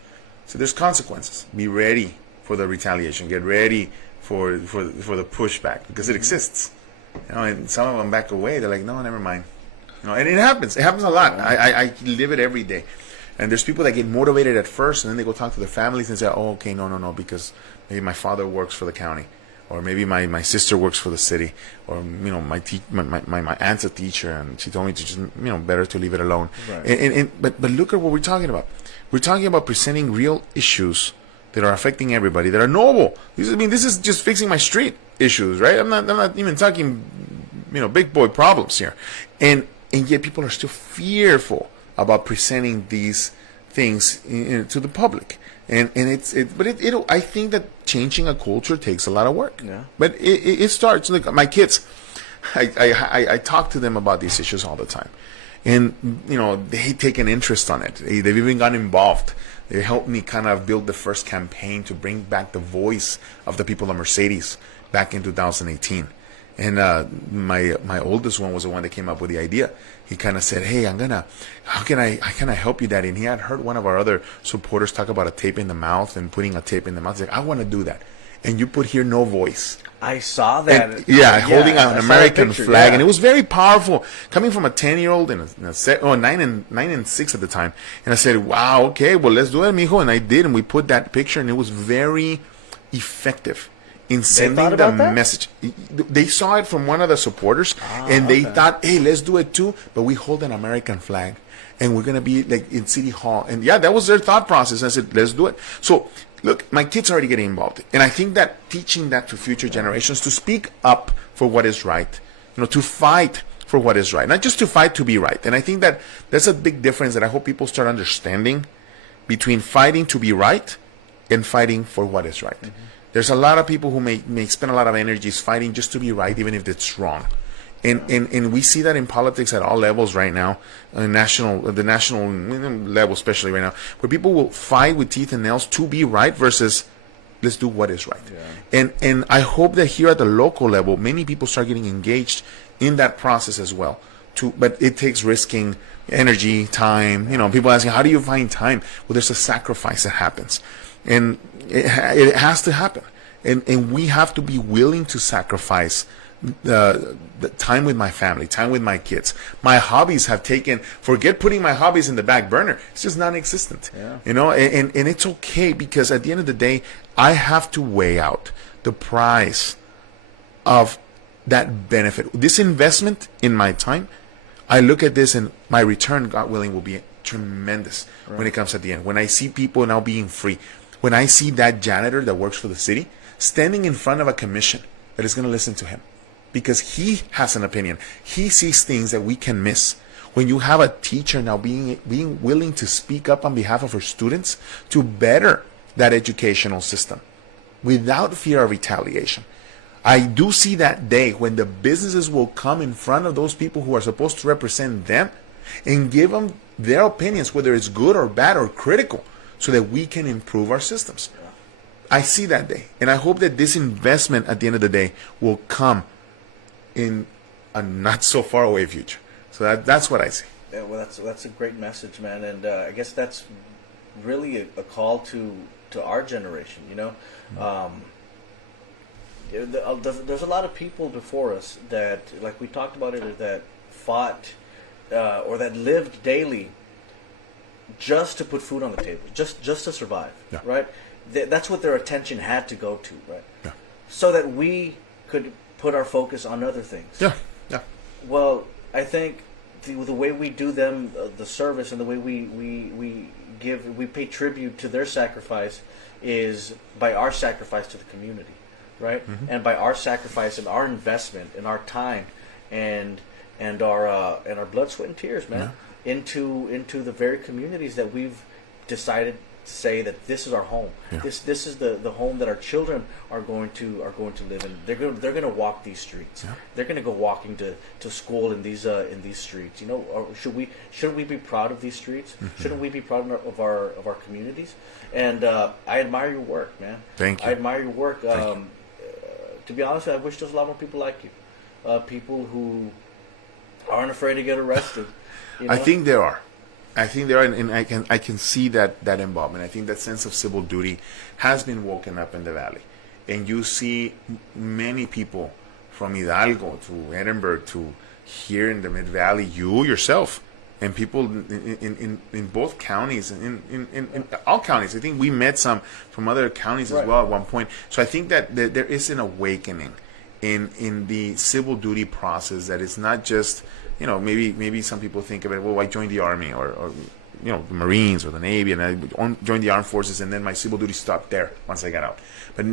So there's consequences. Be ready for the retaliation. Get ready for the pushback, because it exists. You know, and some of them back away. They're like, no, never mind. You know, and it happens. It happens a lot. I live it every day. And there's people that get motivated at first, and then they go talk to their families and say, oh, okay, no, because maybe my father works for the county, or maybe my sister works for the city, or you know, my aunt's a teacher, and she told me to just, you know, better to leave it alone. Right. But look at what we're talking about. We're talking about presenting real issues that are affecting everybody, that are noble. This is just fixing my street issues, right? I'm not even talking, you know, big boy problems here, and yet people are still fearful about presenting these things to the public. And I think that changing a culture takes a lot of work. Yeah. But it starts. Look, my kids, I talk to them about these issues all the time, and you know, they take an interest on it. They've even gotten involved. They helped me kind of build the first campaign to bring back the voice of the people of Mercedes back in 2018. And my oldest one was the one that came up with the idea. He kind of said, "Hey, how can I help you, Daddy?" And he had heard one of our other supporters talk about a tape in the mouth and putting a tape in the mouth. He's like, "I want to do that." And you put here no voice. I saw that. And, holding an American flag, and it was very powerful, coming from a 10-year-old and a 9 and 6 at the time. And I said, "Wow, okay, well, let's do it, mijo." And I did, and we put that picture, and it was very effective in sending the message. They saw it from one of the supporters, and they thought, "Hey, let's do it too, but we hold an American flag, and we're gonna be like in City Hall." And yeah, that was their thought process. I said, "Let's do it." So look, my kids are already getting involved, and I think that teaching that to future generations to speak up for what is right, you know, to fight for what is right, not just to fight to be right. And I think that that's a big difference that I hope people start understanding between fighting to be right and fighting for what is right. Mm-hmm. There's a lot of people who may spend a lot of energies fighting just to be right, even if it's wrong. And we see that in politics at all levels right now, the national level especially right now, where people will fight with teeth and nails to be right versus let's do what is right. Yeah. And I hope that here at the local level, many people start getting engaged in that process as well. But it takes risking energy, time. You know, people asking, how do you find time? Well, there's a sacrifice that happens. And it has to happen. And we have to be willing to sacrifice the time with my family, time with my kids. My hobbies have forget putting my hobbies in the back burner. It's just non-existent. Yeah. You know, and it's okay, because at the end of the day, I have to weigh out the price of that benefit. This investment in my time, I look at this and my return, God willing, will be tremendous when it comes at the end. When I see people now being free, when I see that janitor that works for the city standing in front of a commission that is going to listen to him, because he has an opinion. He sees things that we can miss. When you have a teacher now being willing to speak up on behalf of her students to better that educational system without fear of retaliation, I do see that day when the businesses will come in front of those people who are supposed to represent them and give them their opinions, whether it's good or bad or critical, so that we can improve our systems. I see that day, and I hope that this investment at the end of the day will come in a not so far away future. So that's what I see. Yeah, well, that's a great message, man, and I guess that's really a call to our generation. You know, there's a lot of people before us that, like we talked about it, that fought or that lived daily just to put food on the table, just to survive, right? That's what their attention had to go to, right? Yeah. So that we could put our focus on other things. Yeah, yeah. Well, I think the way we do them the service and the way we pay tribute to their sacrifice is by our sacrifice to the community, right? And by our sacrifice and our investment and our time and our blood, sweat, and tears, man, into the very communities that we've decided to say that this is our home. Yeah. This is the home that our children are going to live in. They're going to walk these streets. Yeah. They're going to go walking to school in these streets. You know, or shouldn't we be proud of these streets? Shouldn't we be proud of our communities? And I admire your work, man. Thank you. I admire your work. Thank you. To be honest, I wish there was a lot more people like you. People who aren't afraid to get arrested. You know? I think there are. And I can see that involvement. I think that sense of civil duty has been woken up in the valley, and you see many people from Hidalgo to Edinburgh to here in the Mid Valley, you yourself, and people in both counties, in all counties. I think we met some from other counties as well at one point. So I think that there is an awakening in the civil duty process, that it's not just, you know, maybe some people think of it, well, I joined the Army or you know, the Marines or the Navy, and I joined the Armed Forces, and then my civil duty stopped there once I got out. But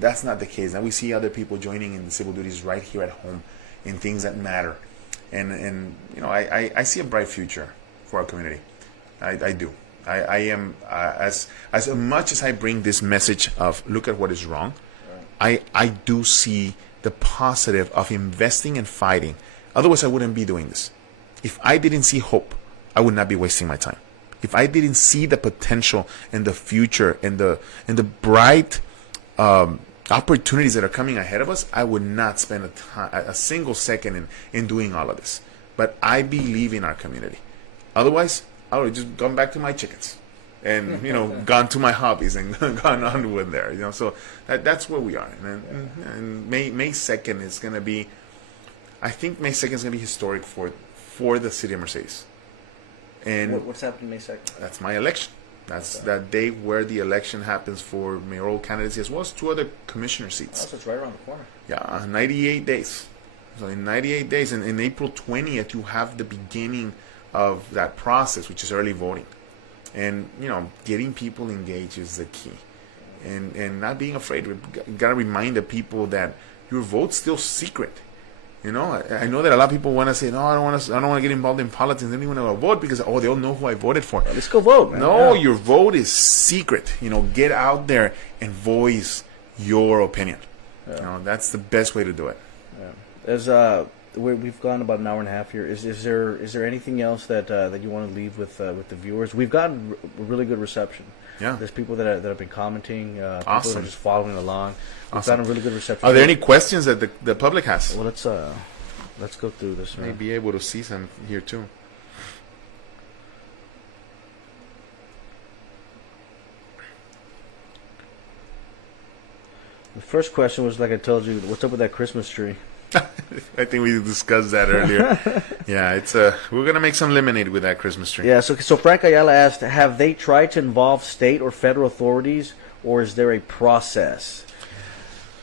that's not the case. Now we see other people joining in the civil duties right here at home in things that matter. And you know, I see a bright future for our community. I do. I am, as much as I bring this message of look at what is wrong, I do see the positive of investing and fighting. Otherwise, I wouldn't be doing this. If I didn't see hope, I would not be wasting my time. If I didn't see the potential and the future and the bright opportunities that are coming ahead of us, I would not spend a single second in doing all of this. But I believe in our community. Otherwise, I would have just gone back to my chickens and, you know, gone to my hobbies and gone on with there. You know, so that's where we are. And May 2nd is going to be, I think May 2nd is going to be historic for the city of Mercedes. And what's happening May 2nd? That's my election. That's that day where the election happens for mayoral candidacy as well as 2 other commissioner seats. Oh, so it's right around the corner. Yeah, 98 days. So in 98 days, and in April 20th, you have the beginning of that process, which is early voting. And, you know, getting people engaged is the key. And not being afraid. We've got to remind the people that your vote's still secret. You know, I know that a lot of people want to say, no, I don't want to get involved in politics. They don't even want to vote because, they'll know who I voted for. Let's go vote, man. No, your vote is secret. You know, get out there and voice your opinion. Yeah. You know, that's the best way to do it. Yeah. As we've gone about an hour and a half here. Is there anything else that you want to leave with the viewers? We've gotten a really good reception. Yeah, there's people that have been commenting. People that are just following along. We've gotten a really good reception. Are there any questions that the public has? Well, let's go through this. May be able to see some here too. The first question was, like I told you, what's up with that Christmas tree? I think we discussed that earlier. Yeah, it's we're gonna make some lemonade with that Christmas tree. Yeah. So Frank Ayala asked, have they tried to involve state or federal authorities, or is there a process?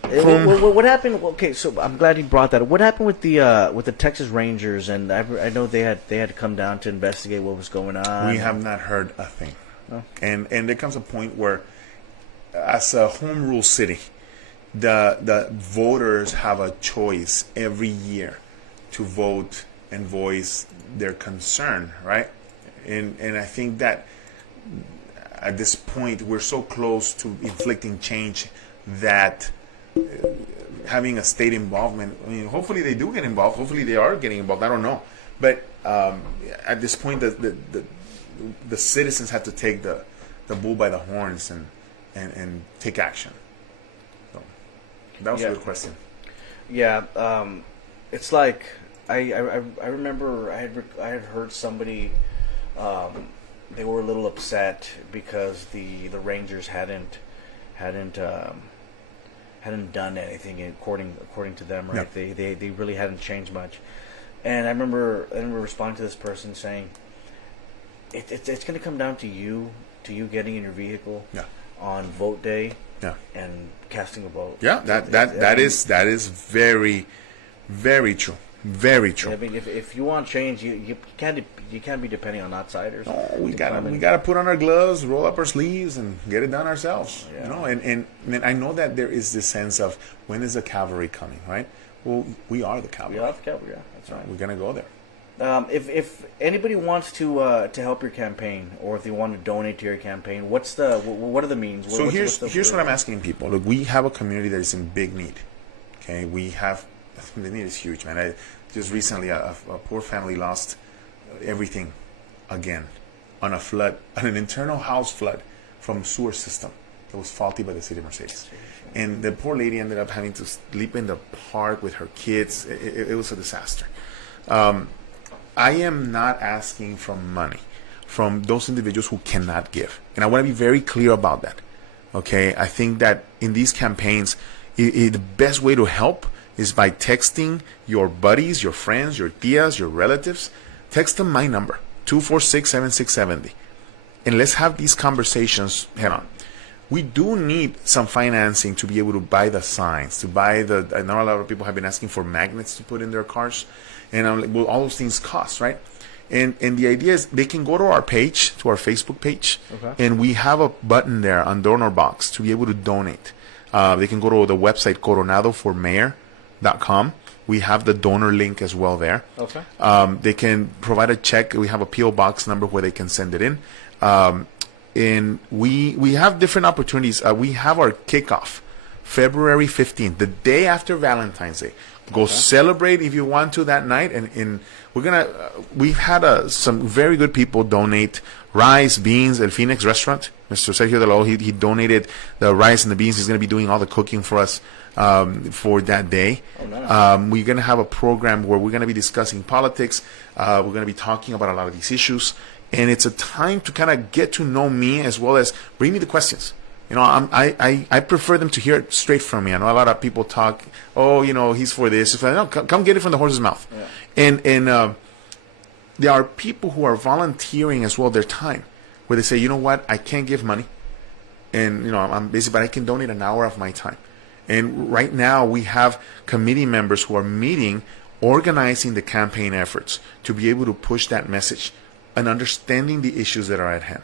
What happened? Okay, so I'm glad you brought that up. What happened with the Texas Rangers? And I know they had to come down to investigate what was going on. We have not heard a thing. Oh. And there comes a point where, as a home rule city, the voters have a choice every year to vote and voice their concern, right? And I think that at this point we're so close to inflicting change that having a state involvement, I mean, hopefully they do get involved. Hopefully they are getting involved. I don't know, but at this point, the citizens have to take the bull by the horns and take action. That was a good question. Yeah, it's like I remember I had heard somebody they were a little upset because the Rangers hadn't done anything according to them, right? Yeah. They really hadn't changed much, and I remember responding to this person saying, it's going to come down to you getting in your vehicle on vote day Yeah. and casting a vote. Yeah, that is very, very true. Very true. I mean, if you want change, you can't be depending on outsiders. Oh, we gotta put on our gloves, roll up our sleeves, and get it done ourselves. Yeah. You know, and I know that there is this sense of when is the cavalry coming, right? Well, we are the cavalry. We are the cavalry. Yeah, that's right. We're gonna go there. If anybody wants to help your campaign, or if they want to donate to your campaign, what are the means? So here's what I'm asking people. Look, we have a community that is in big need. Okay, the need is huge, man. Just recently, a poor family lost everything again on a flood, on an internal house flood from sewer system that was faulty by the city of Mercedes. And the poor lady ended up having to sleep in the park with her kids. It was a disaster. I am not asking for money from those individuals who cannot give. And I want to be very clear about that. Okay? I think that in these campaigns, the best way to help is by texting your buddies, your friends, your tias, your relatives. Text them my number, 246-7670. And let's have these conversations head on. We do need some financing to be able to buy the signs, to buy I know a lot of people have been asking for magnets to put in their cars. And I'm like, well, all those things cost, right? And the idea is they can go to our page, to our Facebook page, and we have a button there on donor box to be able to donate. They can go to the website coronadoformayor.com. We have the donor link as well there. Okay. They can provide a check. We have a PO box number where they can send it in. And we have different opportunities. We have our kickoff February 15th, the day after Valentine's Day. Go celebrate if you want to that night, and we've had some very good people donate rice, beans. El Phoenix restaurant, Mr. Sergio De La, he donated the rice and the beans. He's going to be doing all the cooking for us for that day. Oh, nice. We're going to have a program where we're going to be discussing politics. We're going to be talking about a lot of these issues, and it's a time to kind of get to know me as well as bring me the questions. You know, I prefer them to hear it straight from me. I know a lot of people talk, oh, you know, he's for this. No, come get it from the horse's mouth. Yeah. And there are people who are volunteering as well their time, where they say, you know what, I can't give money, and you know I'm busy, but I can donate an hour of my time. And right now we have committee members who are meeting, organizing the campaign efforts to be able to push that message and understanding the issues that are at hand.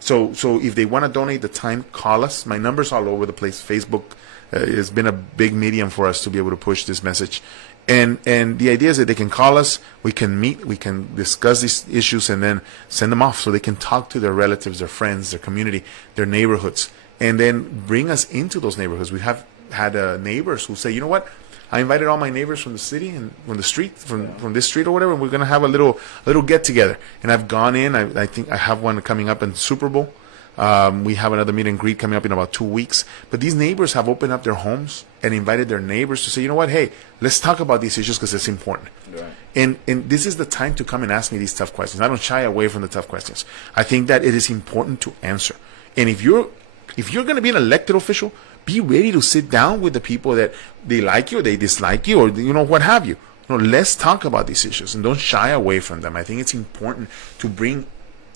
So if they want to donate the time, call us. My number's all over the place. Facebook has been a big medium for us to be able to push this message. And the idea is that they can call us, we can meet, we can discuss these issues, and then send them off so they can talk to their relatives, their friends, their community, their neighborhoods, and then bring us into those neighborhoods. We have had neighbors who say, you know what, I invited all my neighbors from the city and from the street, from this street or whatever, and we're going to have a little get together. And I've gone in. I think I have one coming up in Super Bowl. We have another meet and greet coming up in about 2 weeks. But these neighbors have opened up their homes and invited their neighbors to say, you know what, hey, let's talk about these issues because it's important. Right. And this is the time to come and ask me these tough questions. I don't shy away from the tough questions. I think that it is important to answer. And if you're going to be an elected official, be ready to sit down with the people that they like you or they dislike you or, you know, what have you. You know, let's talk about these issues and don't shy away from them. I think it's important to bring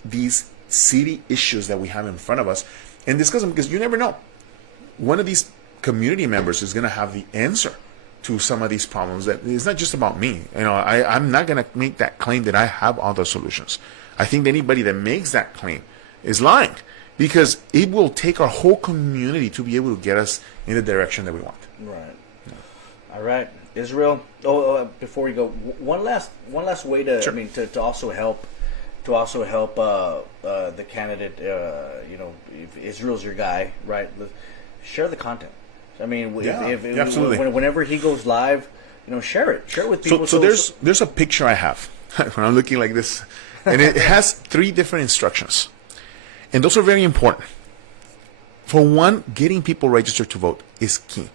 these city issues that we have in front of us and discuss them because you never know. One of these community members is going to have the answer to some of these problems. That it's not just about me. You know, I'm not going to make that claim that I have all the solutions. I think anybody that makes that claim is lying. Because it will take our whole community to be able to get us in the direction that we want. Right. Yeah. All right, Israel. Before we go, one last way to sure. I mean to also help the candidate. You know, if Israel's your guy, right? Share the content. I mean, absolutely. Whenever he goes live, you know, share it with people. So there's a picture I have when I'm looking like this, and it has 3 different instructions. And those are very important. For one, getting people registered to vote is key.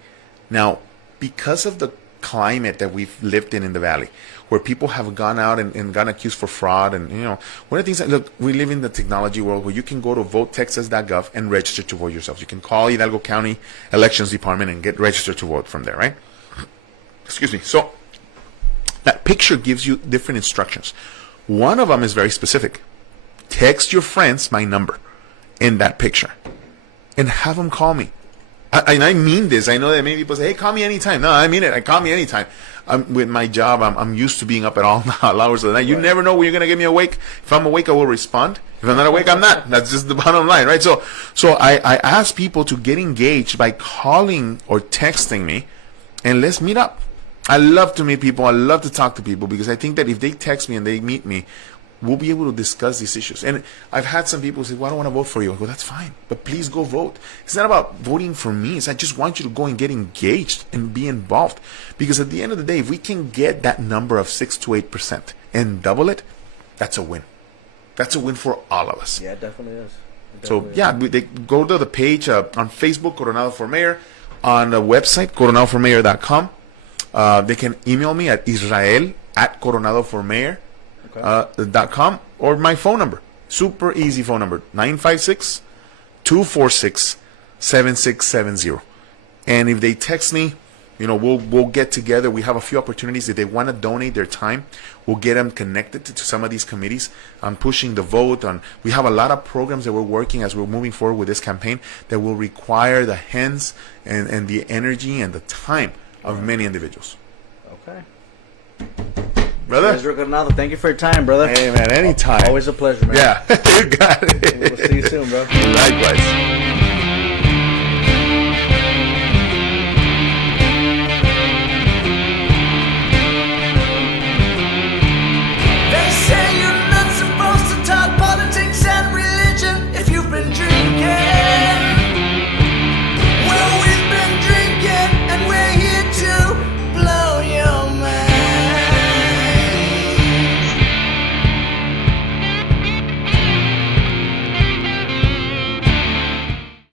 Now, because of the climate that we've lived in the Valley, where people have gone out and gotten accused for fraud, and, you know, one of the things that, look, we live in the technology world where you can go to votetexas.gov and register to vote yourself. You can call Hidalgo County Elections Department and get registered to vote from there, right? Excuse me. So, that picture gives you different instructions. One of them is very specific. Text your friends my number in that picture and have them call me. And I mean this. I know that many people say, "Hey, call me anytime." No, I mean it. Call me anytime. With my job, I'm used to being up at all hours of the night. You never know when you're gonna get me awake. If I'm awake, I will respond. If I'm not awake, I'm not. That's just the bottom line, right? So I ask people to get engaged by calling or texting me, and let's meet up. I love to meet people. I love to talk to people because I think that if they text me and they meet me, we'll be able to discuss these issues. And I've had some people say, "Well, I don't want to vote for you." I go, "That's fine, but please go vote." It's not about voting for me. I just want you to go and get engaged and be involved. Because at the end of the day, if we can get that number of 6 to 8% and double it, that's a win. That's a win for all of us. Yeah, it definitely is. They go to the page on Facebook, Coronado for Mayor, on the website, coronadoformayor.com. They can email me at israel@coronadoformayor.com or my phone number. Super easy phone number, 956-246-7670. And if they text me, we'll get together. We have a few opportunities. If they want to donate their time, we'll get them connected to some of these committees on pushing the vote. We have a lot of programs that we're working as we're moving forward with this campaign that will require the hands and the energy and the time of many individuals. Okay. Brother? Ezra Coronado, thank you for your time, brother. Hey, man, anytime. Always a pleasure, man. Yeah, you got it. We'll see you soon, bro. Likewise.